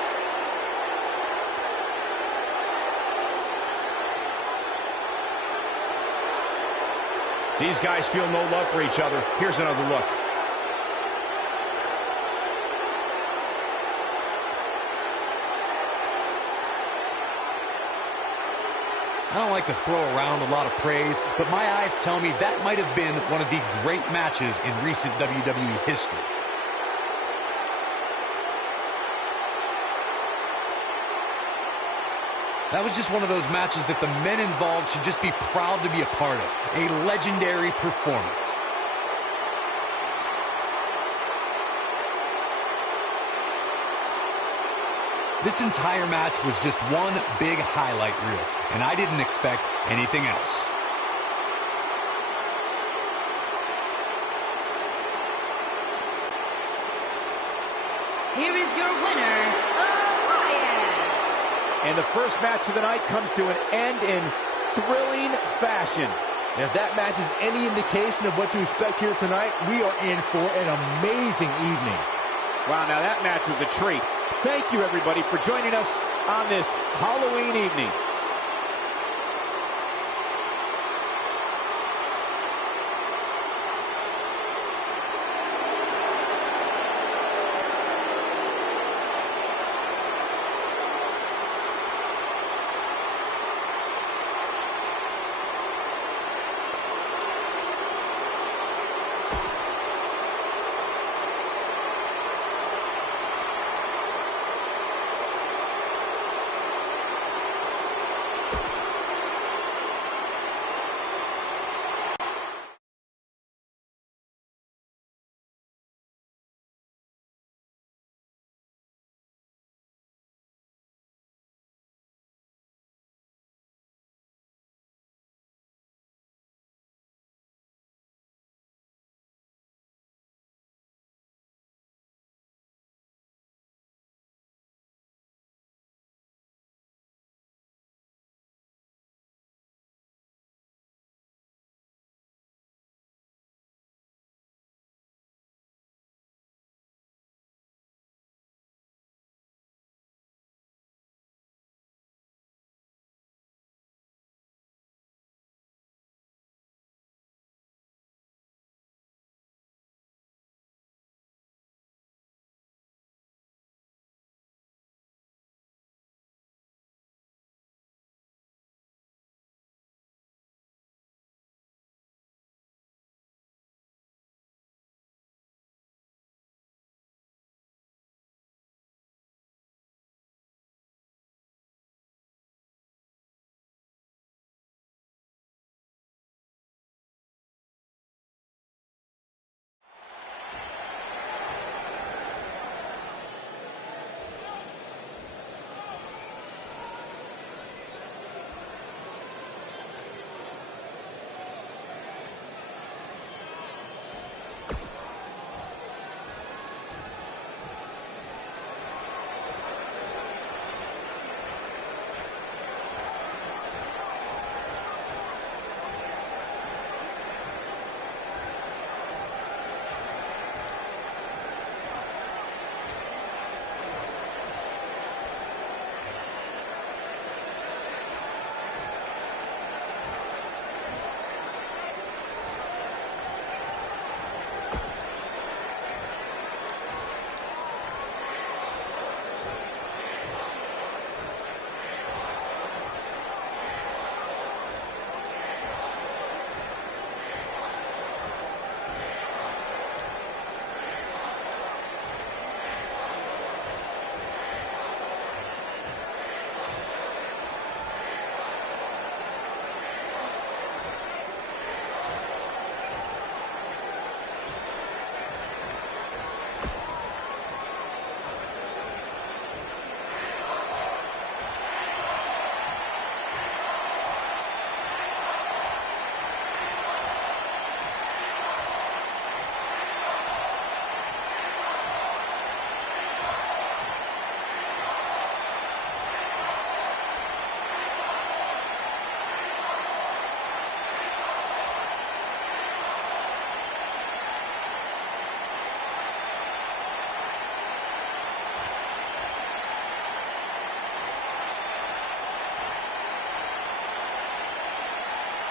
These guys feel no love for each other. Here's another look. I don't like to throw around a lot of praise, but my eyes tell me that might have been one of the great matches in recent WWE history. That was just one of those matches that the men involved should just be proud to be a part of. A legendary performance. This entire match was just one big highlight reel, and I didn't expect anything else. Here is your winner, Elias. And the first match of the night comes to an end in thrilling fashion. And if that match is any indication of what to expect here tonight, we are in for an amazing evening. Wow, now that match was a treat. Thank you, everybody, for joining us on this Halloween evening.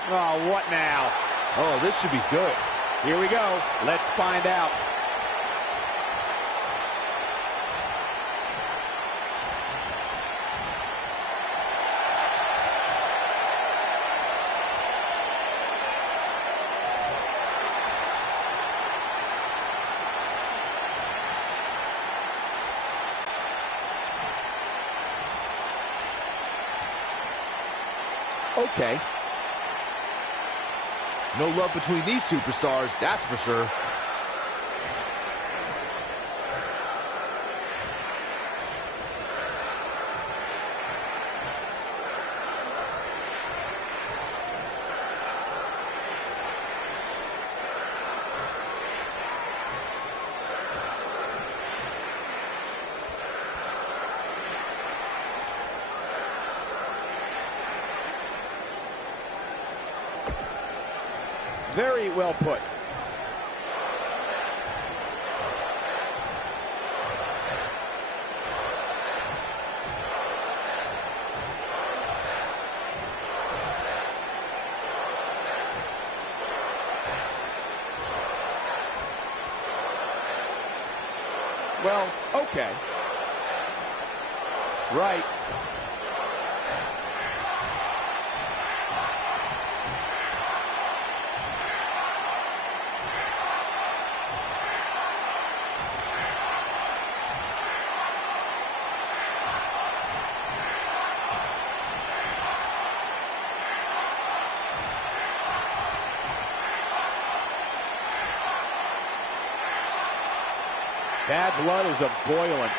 Oh, what now? Oh, this should be good. Here we go. Let's find out. Okay. No love between these superstars, that's for sure. Very well put. Well, okay. Right. Bad blood is a-boiling.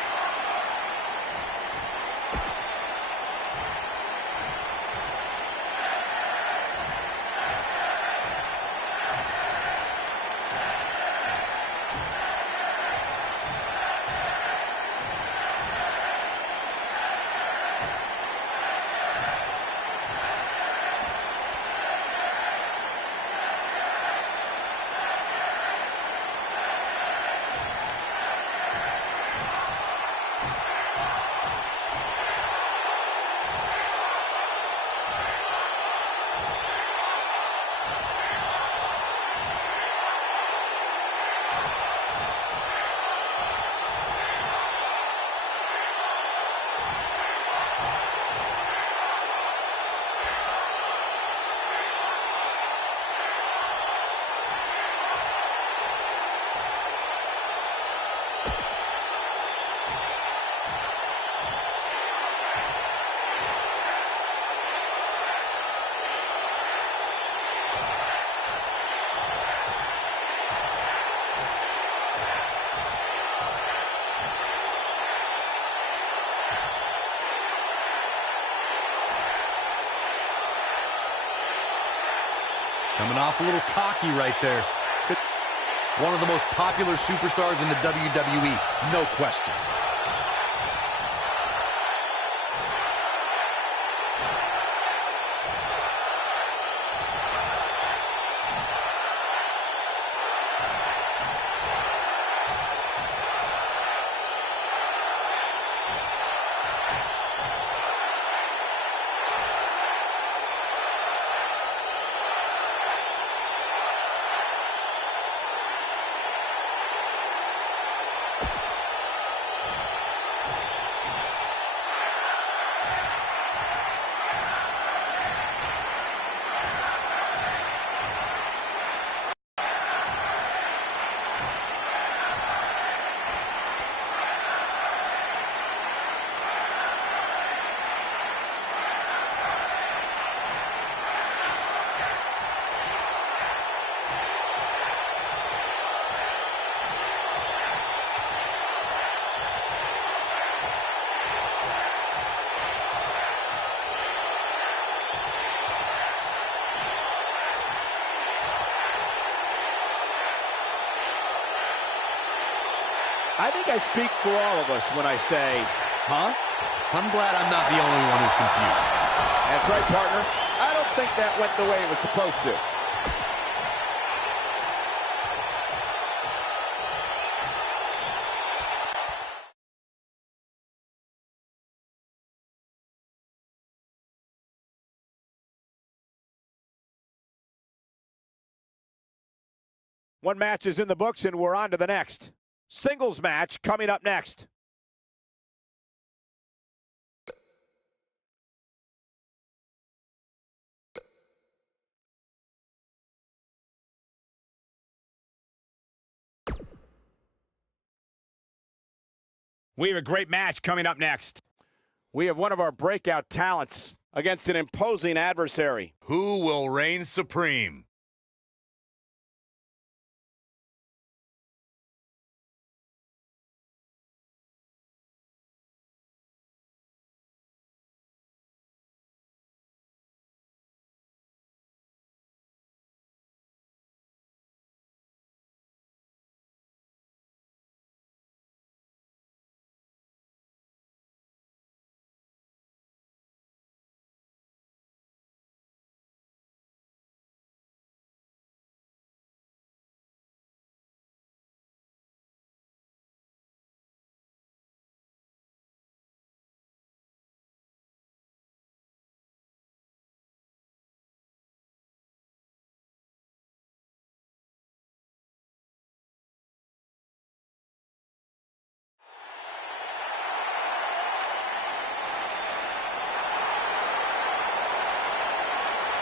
Coming off a little cocky right there. One of the most popular superstars in the WWE, no question. I think I speak for all of us when I say, huh? I'm glad I'm not the only one who's confused. That's right, partner. I don't think that went the way it was supposed to. One match is in the books, and we're on to the next. Singles match coming up next. We have a great match coming up next. We have one of our breakout talents against an imposing adversary. Who will reign supreme?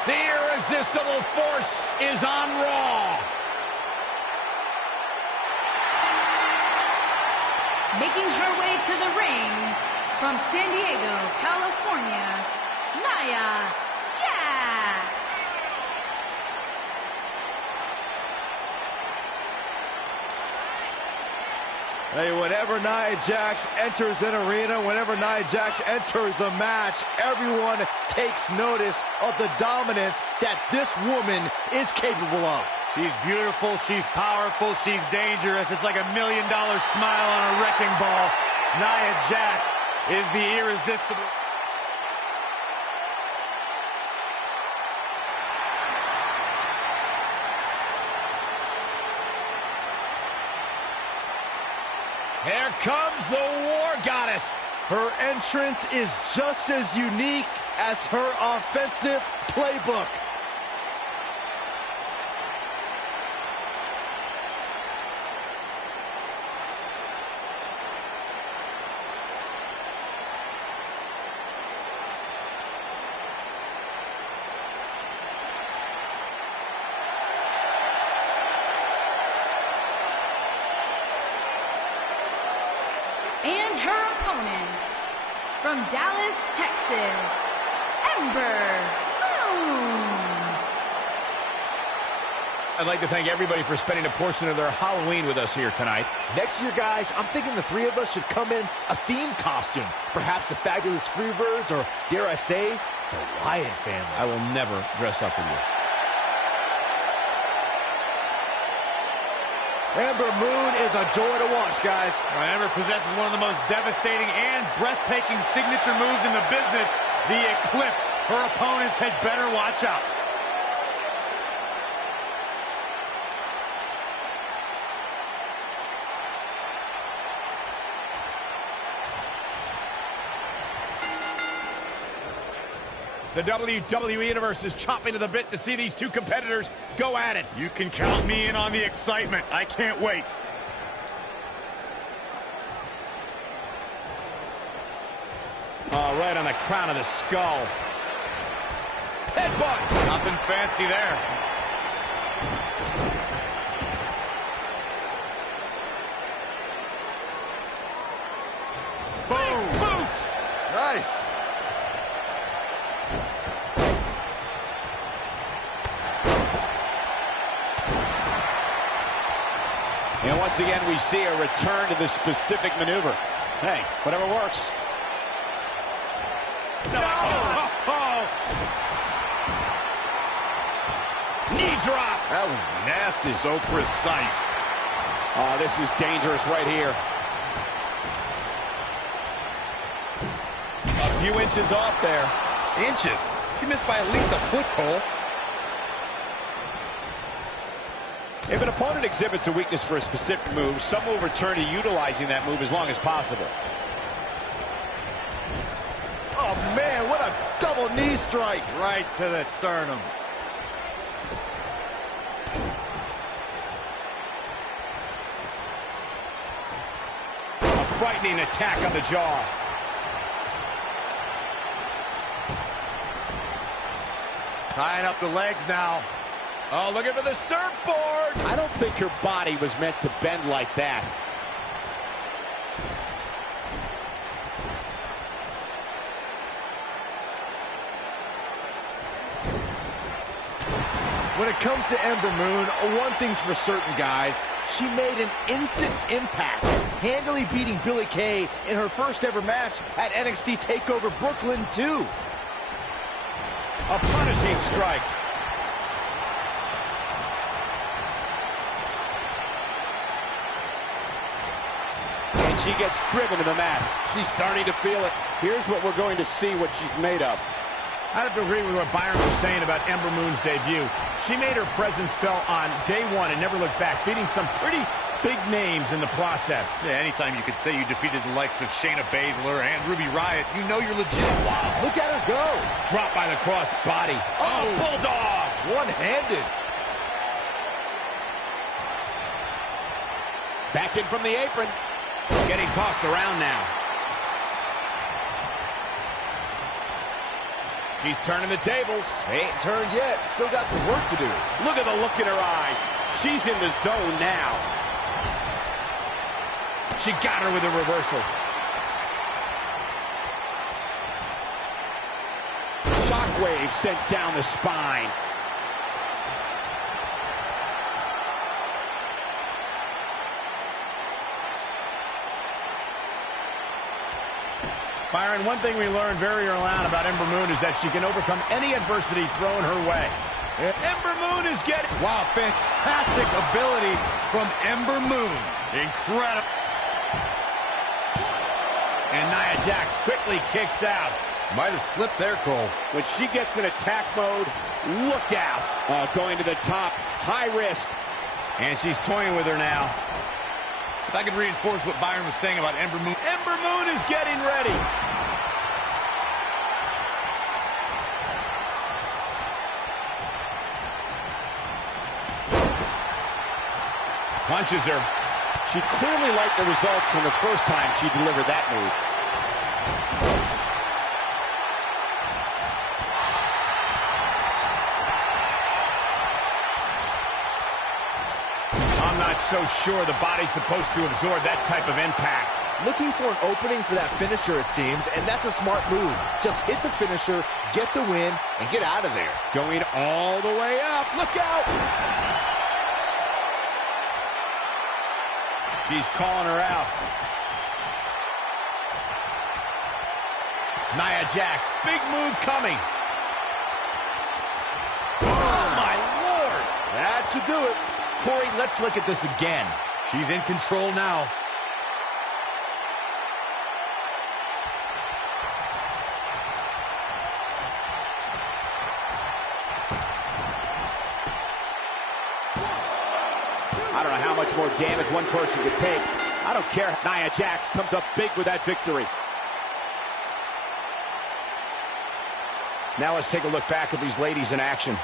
The irresistible force is on Raw. Making her way to the ring from San Diego, California, Nia Jax. Hey, whenever Nia Jax enters an arena, whenever Nia Jax enters a match, everyone takes notice of the dominance that this woman is capable of. She's beautiful, she's powerful, she's dangerous. It's like $1 million smile on a wrecking ball. Nia Jax is the irresistible. Here comes the War Goddess. Her entrance is just as unique as her offensive playbook. And her opponent, from Dallas, Texas, Ember Moon. I'd like to thank everybody for spending a portion of their Halloween with us here tonight. Next year, guys, I'm thinking the three of us should come in a theme costume. Perhaps the Fabulous Freebirds, or dare I say, the Wyatt family. I will never dress up with you. Ember Moon is a joy to watch, guys. Ember possesses one of the most devastating and breathtaking signature moves in the business, the Eclipse. Her opponents had better watch out. The WWE Universe is chopping to the bit to see these two competitors go at it. You can count me in on the excitement. I can't wait. Oh, right on the crown of the skull. Headbutt. Nothing fancy there. Boom. Boot. Nice. And once again, we see a return to the specific maneuver. Hey, whatever works. No! Oh. Knee drop! That was nasty. So precise. Oh, this is dangerous right here. A few inches off there. Inches? She missed by at least a foot, Cole. If an opponent exhibits a weakness for a specific move, some will return to utilizing that move as long as possible. Oh, man, what a double knee strike. Right to the sternum. frightening attack on the jaw. Tying up the legs now. Oh, looking for the surfboard. I don't think her body was meant to bend like that. When it comes to Ember Moon, one thing's for certain, guys. She made an instant impact, handily beating Billie Kay in her first ever match at NXT TakeOver Brooklyn 2. A punishing strike. And she gets driven to the mat. She's starting to feel it. Here's what we're going to see what she's made of. I have to agree with what Byron was saying about Ember Moon's debut. She made her presence felt on day one and never looked back, beating some pretty big names in the process. Yeah, anytime you could say you defeated the likes of Shayna Baszler and Ruby Riott, you know you're legit. Wow, look at her go. Drop by the cross body. Oh, bulldog. One-handed. Back in from the apron. Getting tossed around now. She's turning the tables. Ain't turned yet. Still got some work to do. Look at the look in her eyes. She's in the zone now. She got her with a reversal. Shockwave sent down the spine. Byron, one thing we learned very early on about Ember Moon is that she can overcome any adversity thrown her way. Ember Moon is getting... Wow, fantastic ability from Ember Moon. Incredible. And Nia Jax quickly kicks out. Might have slipped there, Cole. When she gets in attack mode, look out. Going to the top, high risk. And she's toying with her now. If I could reinforce what Byron was saying about Ember Moon. Ember Moon is getting ready. Punches her. She clearly liked the results from the first time she delivered that move. I'm not so sure the body's supposed to absorb that type of impact. Looking for an opening for that finisher, it seems, and that's a smart move. Just hit the finisher, get the win, and get out of there. Going all the way up. Look out! She's calling her out. Nia Jax, big move coming. Oh, my Lord! That should do it. Corey, let's look at this again. She's in control now. I don't know how much more damage one person could take. I don't care. Nia Jax comes up big with that victory. Now let's take a look back at these ladies in action.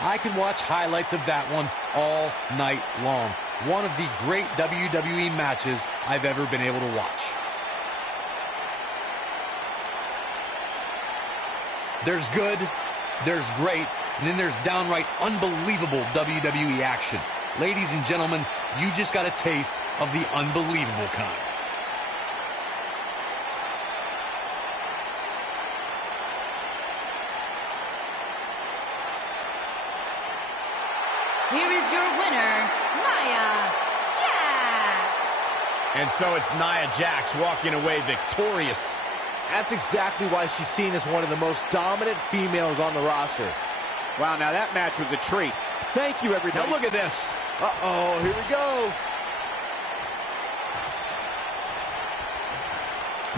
I could watch highlights of that one all night long. One of the great WWE matches I've ever been able to watch. There's good, there's great, and then there's downright unbelievable WWE action. Ladies and gentlemen, you just got a taste of the unbelievable kind. Here is your winner, Nia Jax. And so it's Nia Jax walking away victorious. That's exactly why she's seen as one of the most dominant females on the roster. Wow, now that match was a treat. Thank you, everybody. Now look at this. Uh-oh, here we go.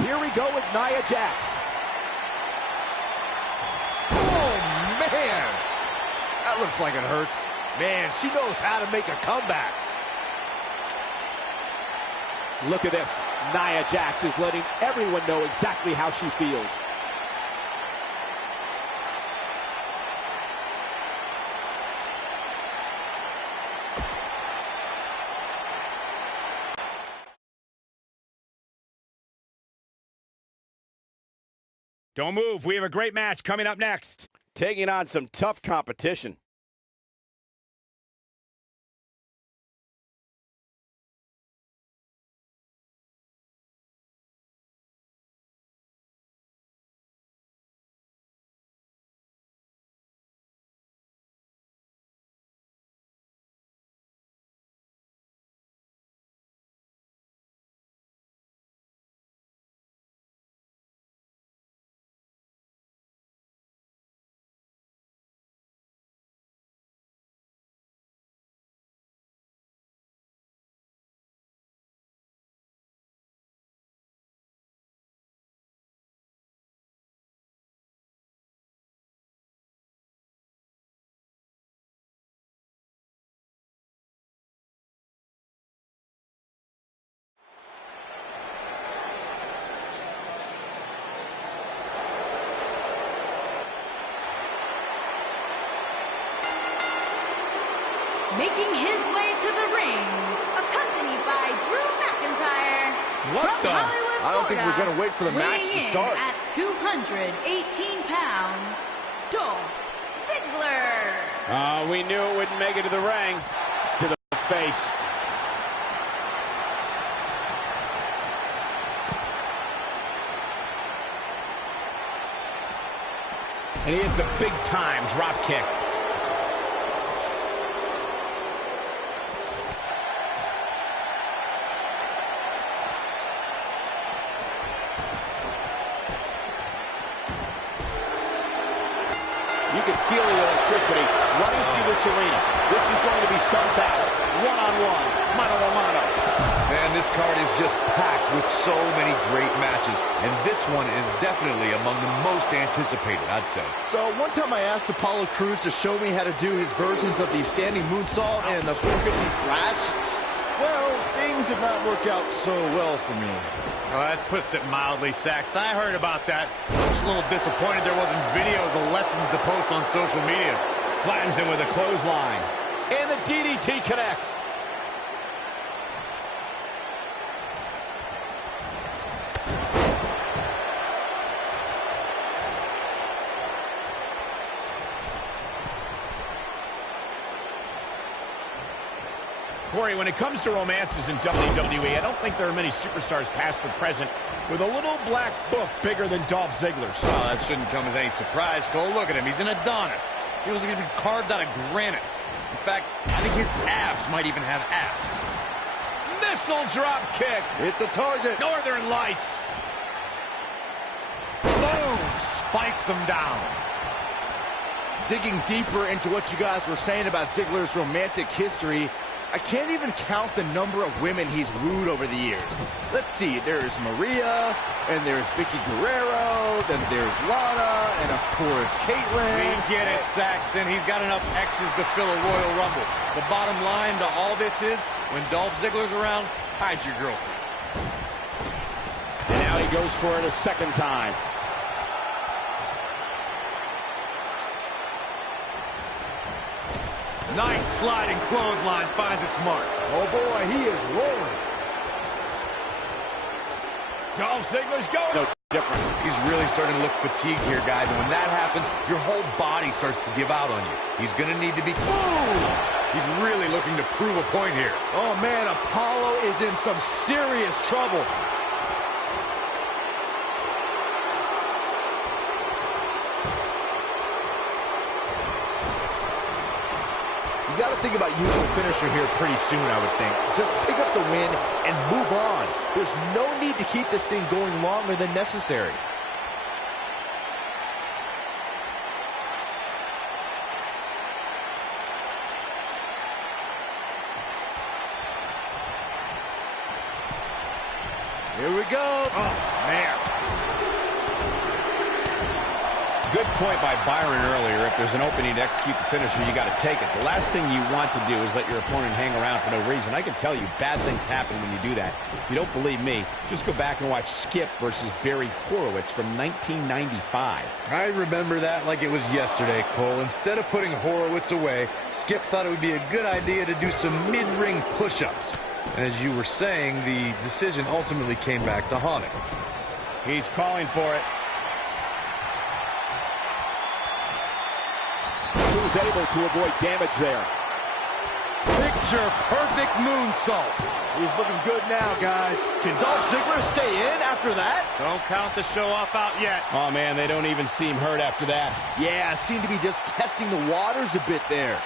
Here we go with Nia Jax. Oh, man. That looks like it hurts. Man, she knows how to make a comeback. Look at this. Nia Jax is letting everyone know exactly how she feels. Don't move. We have a great match coming up next. Taking on some tough competition. Making his way to the ring, accompanied by Drew McIntyre. What from the? Hollywood, I don't think we're going to wait for the match to start. At 218 pounds, Dolph Ziggler. We knew it wouldn't make it to the ring. To the face. And he hits a big-time drop kick. You can feel the electricity running through this arena. This is going to be some battle. One-on-one, mano-a-mano. Man, this card is just packed with so many great matches, and this one is definitely among the most anticipated, I'd say. So one time I asked Apollo Crews to show me how to do his versions of the standing moonsault and the 450 splash. Well, things did not work out so well for me. Oh, that puts it mildly, Saxton. I heard about that. Just a little disappointed there wasn't video of the lessons to post on social media. Flattens him with a clothesline. And the DDT connects. Corey, when it comes to romances in WWE, I don't think there are many superstars past or present with a little black book bigger than Dolph Ziggler's. Oh, that shouldn't come as any surprise, Cole. Look at him. He's an Adonis. He was even carved out of granite. In fact, I think his abs might even have abs. Missile drop kick. Hit the target. Northern Lights. Boom! Spikes him down. Digging deeper into what you guys were saying about Ziggler's romantic history, I can't even count the number of women he's wooed over the years. Let's see, there's Maria, and there's Vicky Guerrero, then there's Lana, and of course, Caitlyn. We get it, Saxton. He's got enough X's to fill a Royal Rumble. The bottom line to all this is, when Dolph Ziggler's around, hide your girlfriend. And now he goes for it a second time. Nice sliding clothesline finds its mark. Oh boy, he is rolling. Dolph Ziggler's going. No different. He's really starting to look fatigued here, guys, and when that happens, your whole body starts to give out on you. He's going to need to be... Boom! He's really looking to prove a point here. Oh man, Apollo is in some serious trouble. You got to think about using the finisher here pretty soon, I would think. Just pick up the win and move on. There's no need to keep this thing going longer than necessary. Here we go. Oh, man. Good point by Byron earlier. If there's an opening to execute the finisher, you got to take it. The last thing you want to do is let your opponent hang around for no reason. I can tell you, bad things happen when you do that. If you don't believe me, just go back and watch Skip versus Barry Horowitz from 1995. I remember that like it was yesterday, Cole. Instead of putting Horowitz away, Skip thought it would be a good idea to do some mid-ring push-ups. And as you were saying, the decision ultimately came back to haunt him. He's calling for it. Who's able to avoid damage there. Picture perfect moonsault. He's looking good now, guys. Can Dolph Ziggler stay in after that? Don't count the show off out yet. Oh, man, they don't even seem hurt after that. Yeah, seem to be just testing the waters a bit there.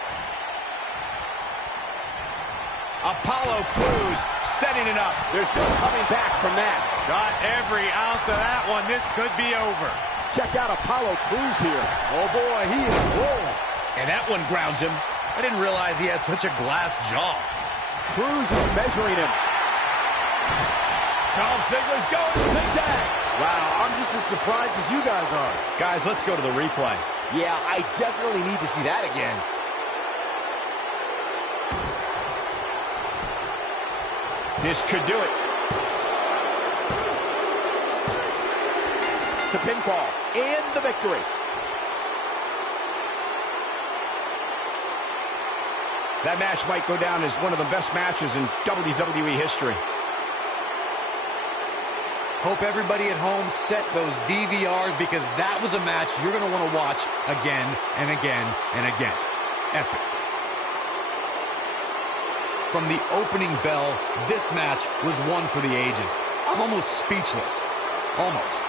Apollo Crews setting it up. There's no coming back from that. Got every ounce of that one. This could be over. Check out Apollo Crews here. Oh, boy, he is rolling. And that one grounds him. I didn't realize he had such a glass jaw. Crews is measuring him. Dolph Ziggler's going zigzag. Wow, I'm just as surprised as you guys are. Guys, let's go to the replay. Yeah, I definitely need to see that again. This could do it. The pinfall and the victory. That match might go down as one of the best matches in WWE history. Hope everybody at home set those DVRs because that was a match you're going to want to watch again and again and again. Epic. From the opening bell, this match was one for the ages. I'm almost speechless. Almost.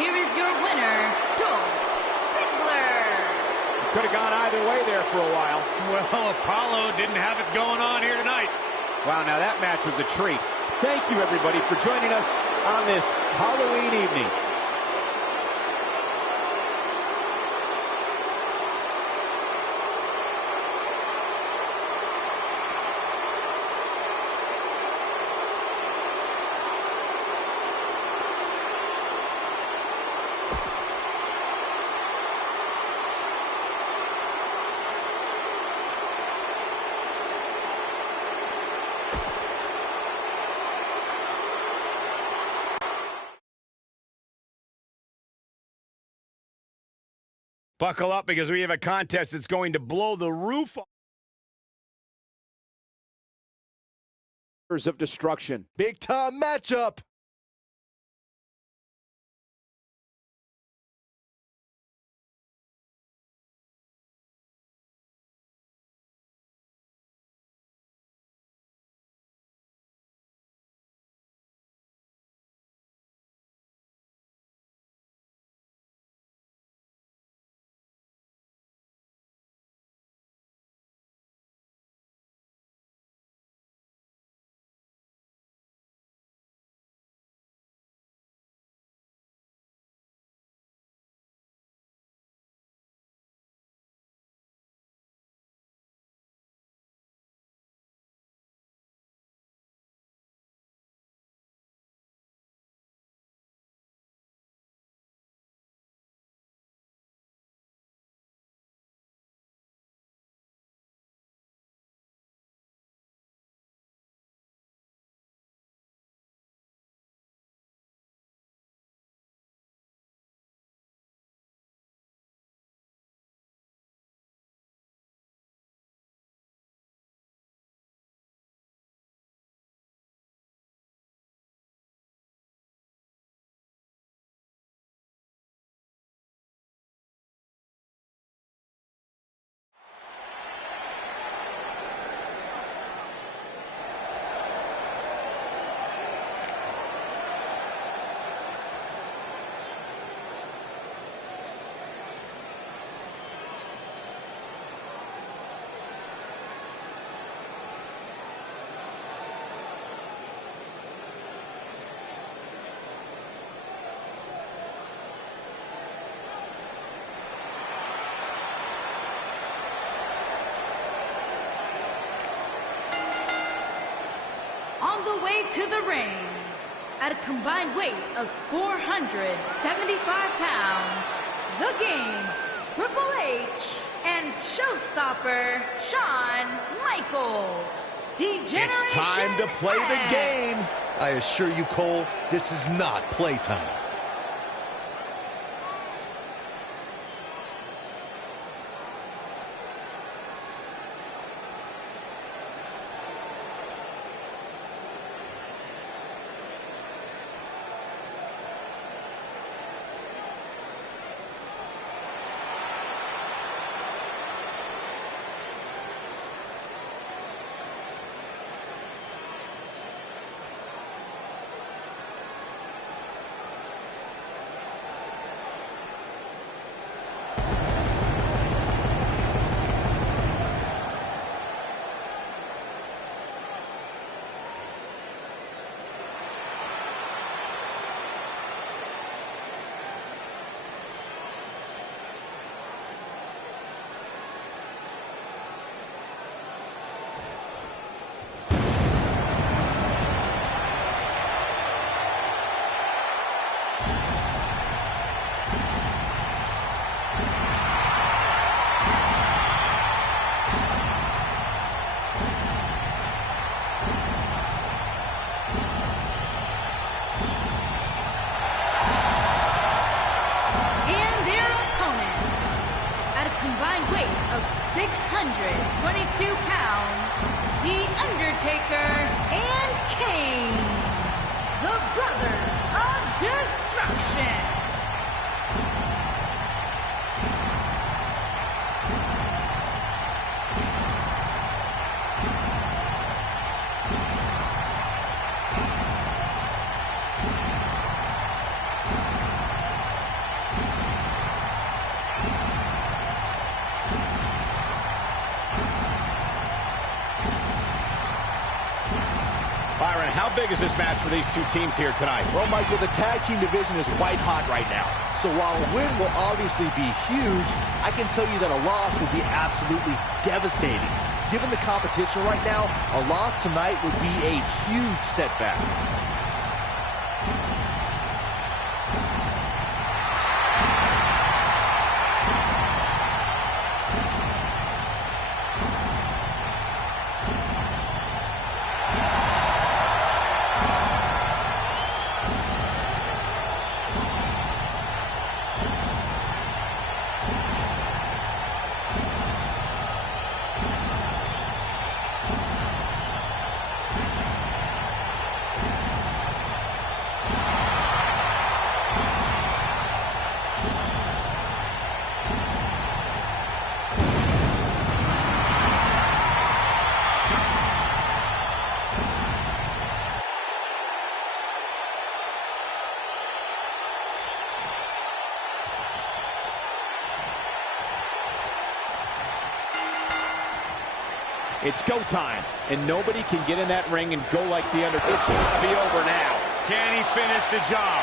Here is your winner, Dolph Ziggler. Could have gone either way there for a while. Well, Apollo didn't have it going on here tonight. Wow, now that match was a treat. Thank you, everybody, for joining us on this Halloween evening. Buckle up because we have a contest that's going to blow the roof off. Of destruction. Big time matchup. On the way to the ring, at a combined weight of 475 pounds, the Game, Triple H, and showstopper, Shawn Michaels. Degeneration It's time to play the game. I assure you, Cole, this is not playtime. 122 pounds, The Undertaker and Kane, the Brothers of Destruction. Byron, how big is this match for these two teams here tonight? Well, Michael, the tag team division is white hot right now. So while a win will obviously be huge, I can tell you that a loss will be absolutely devastating. Given the competition right now, a loss tonight would be a huge setback. It's go time, and nobody can get in that ring and go like the Undertaker. It's going to be over now. Can he finish the job?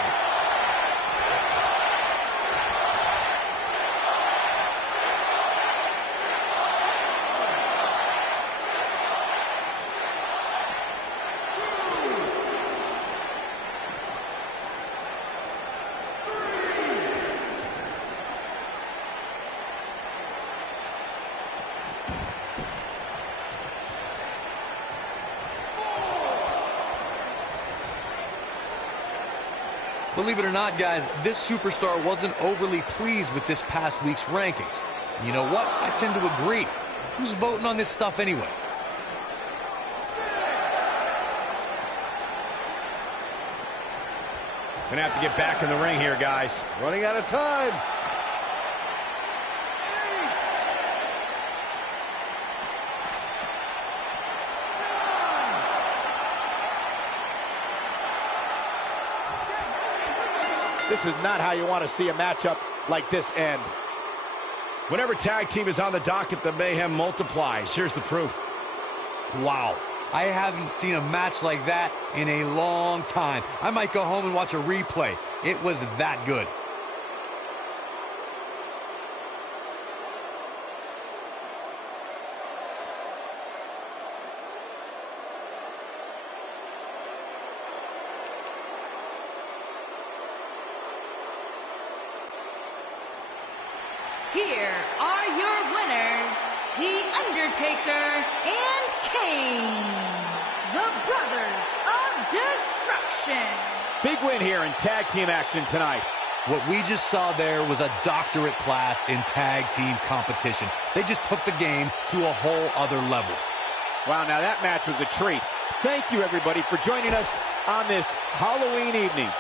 Believe it or not, guys, this superstar wasn't overly pleased with this past week's rankings. You know what? I tend to agree. Who's voting on this stuff anyway? Gonna have to get back in the ring here, guys. Running out of time. This is not how you want to see a matchup like this end. Whenever tag team is on the docket, the mayhem multiplies. Here's the proof. Wow. I haven't seen a match like that in a long time. I might go home and watch a replay. It was that good. Here are your winners, The Undertaker and Kane, the Brothers of Destruction. Big win here in tag team action tonight. What we just saw there was a doctorate class in tag team competition. They just took the game to a whole other level. Wow, now that match was a treat. Thank you, everybody, for joining us on this Halloween evening.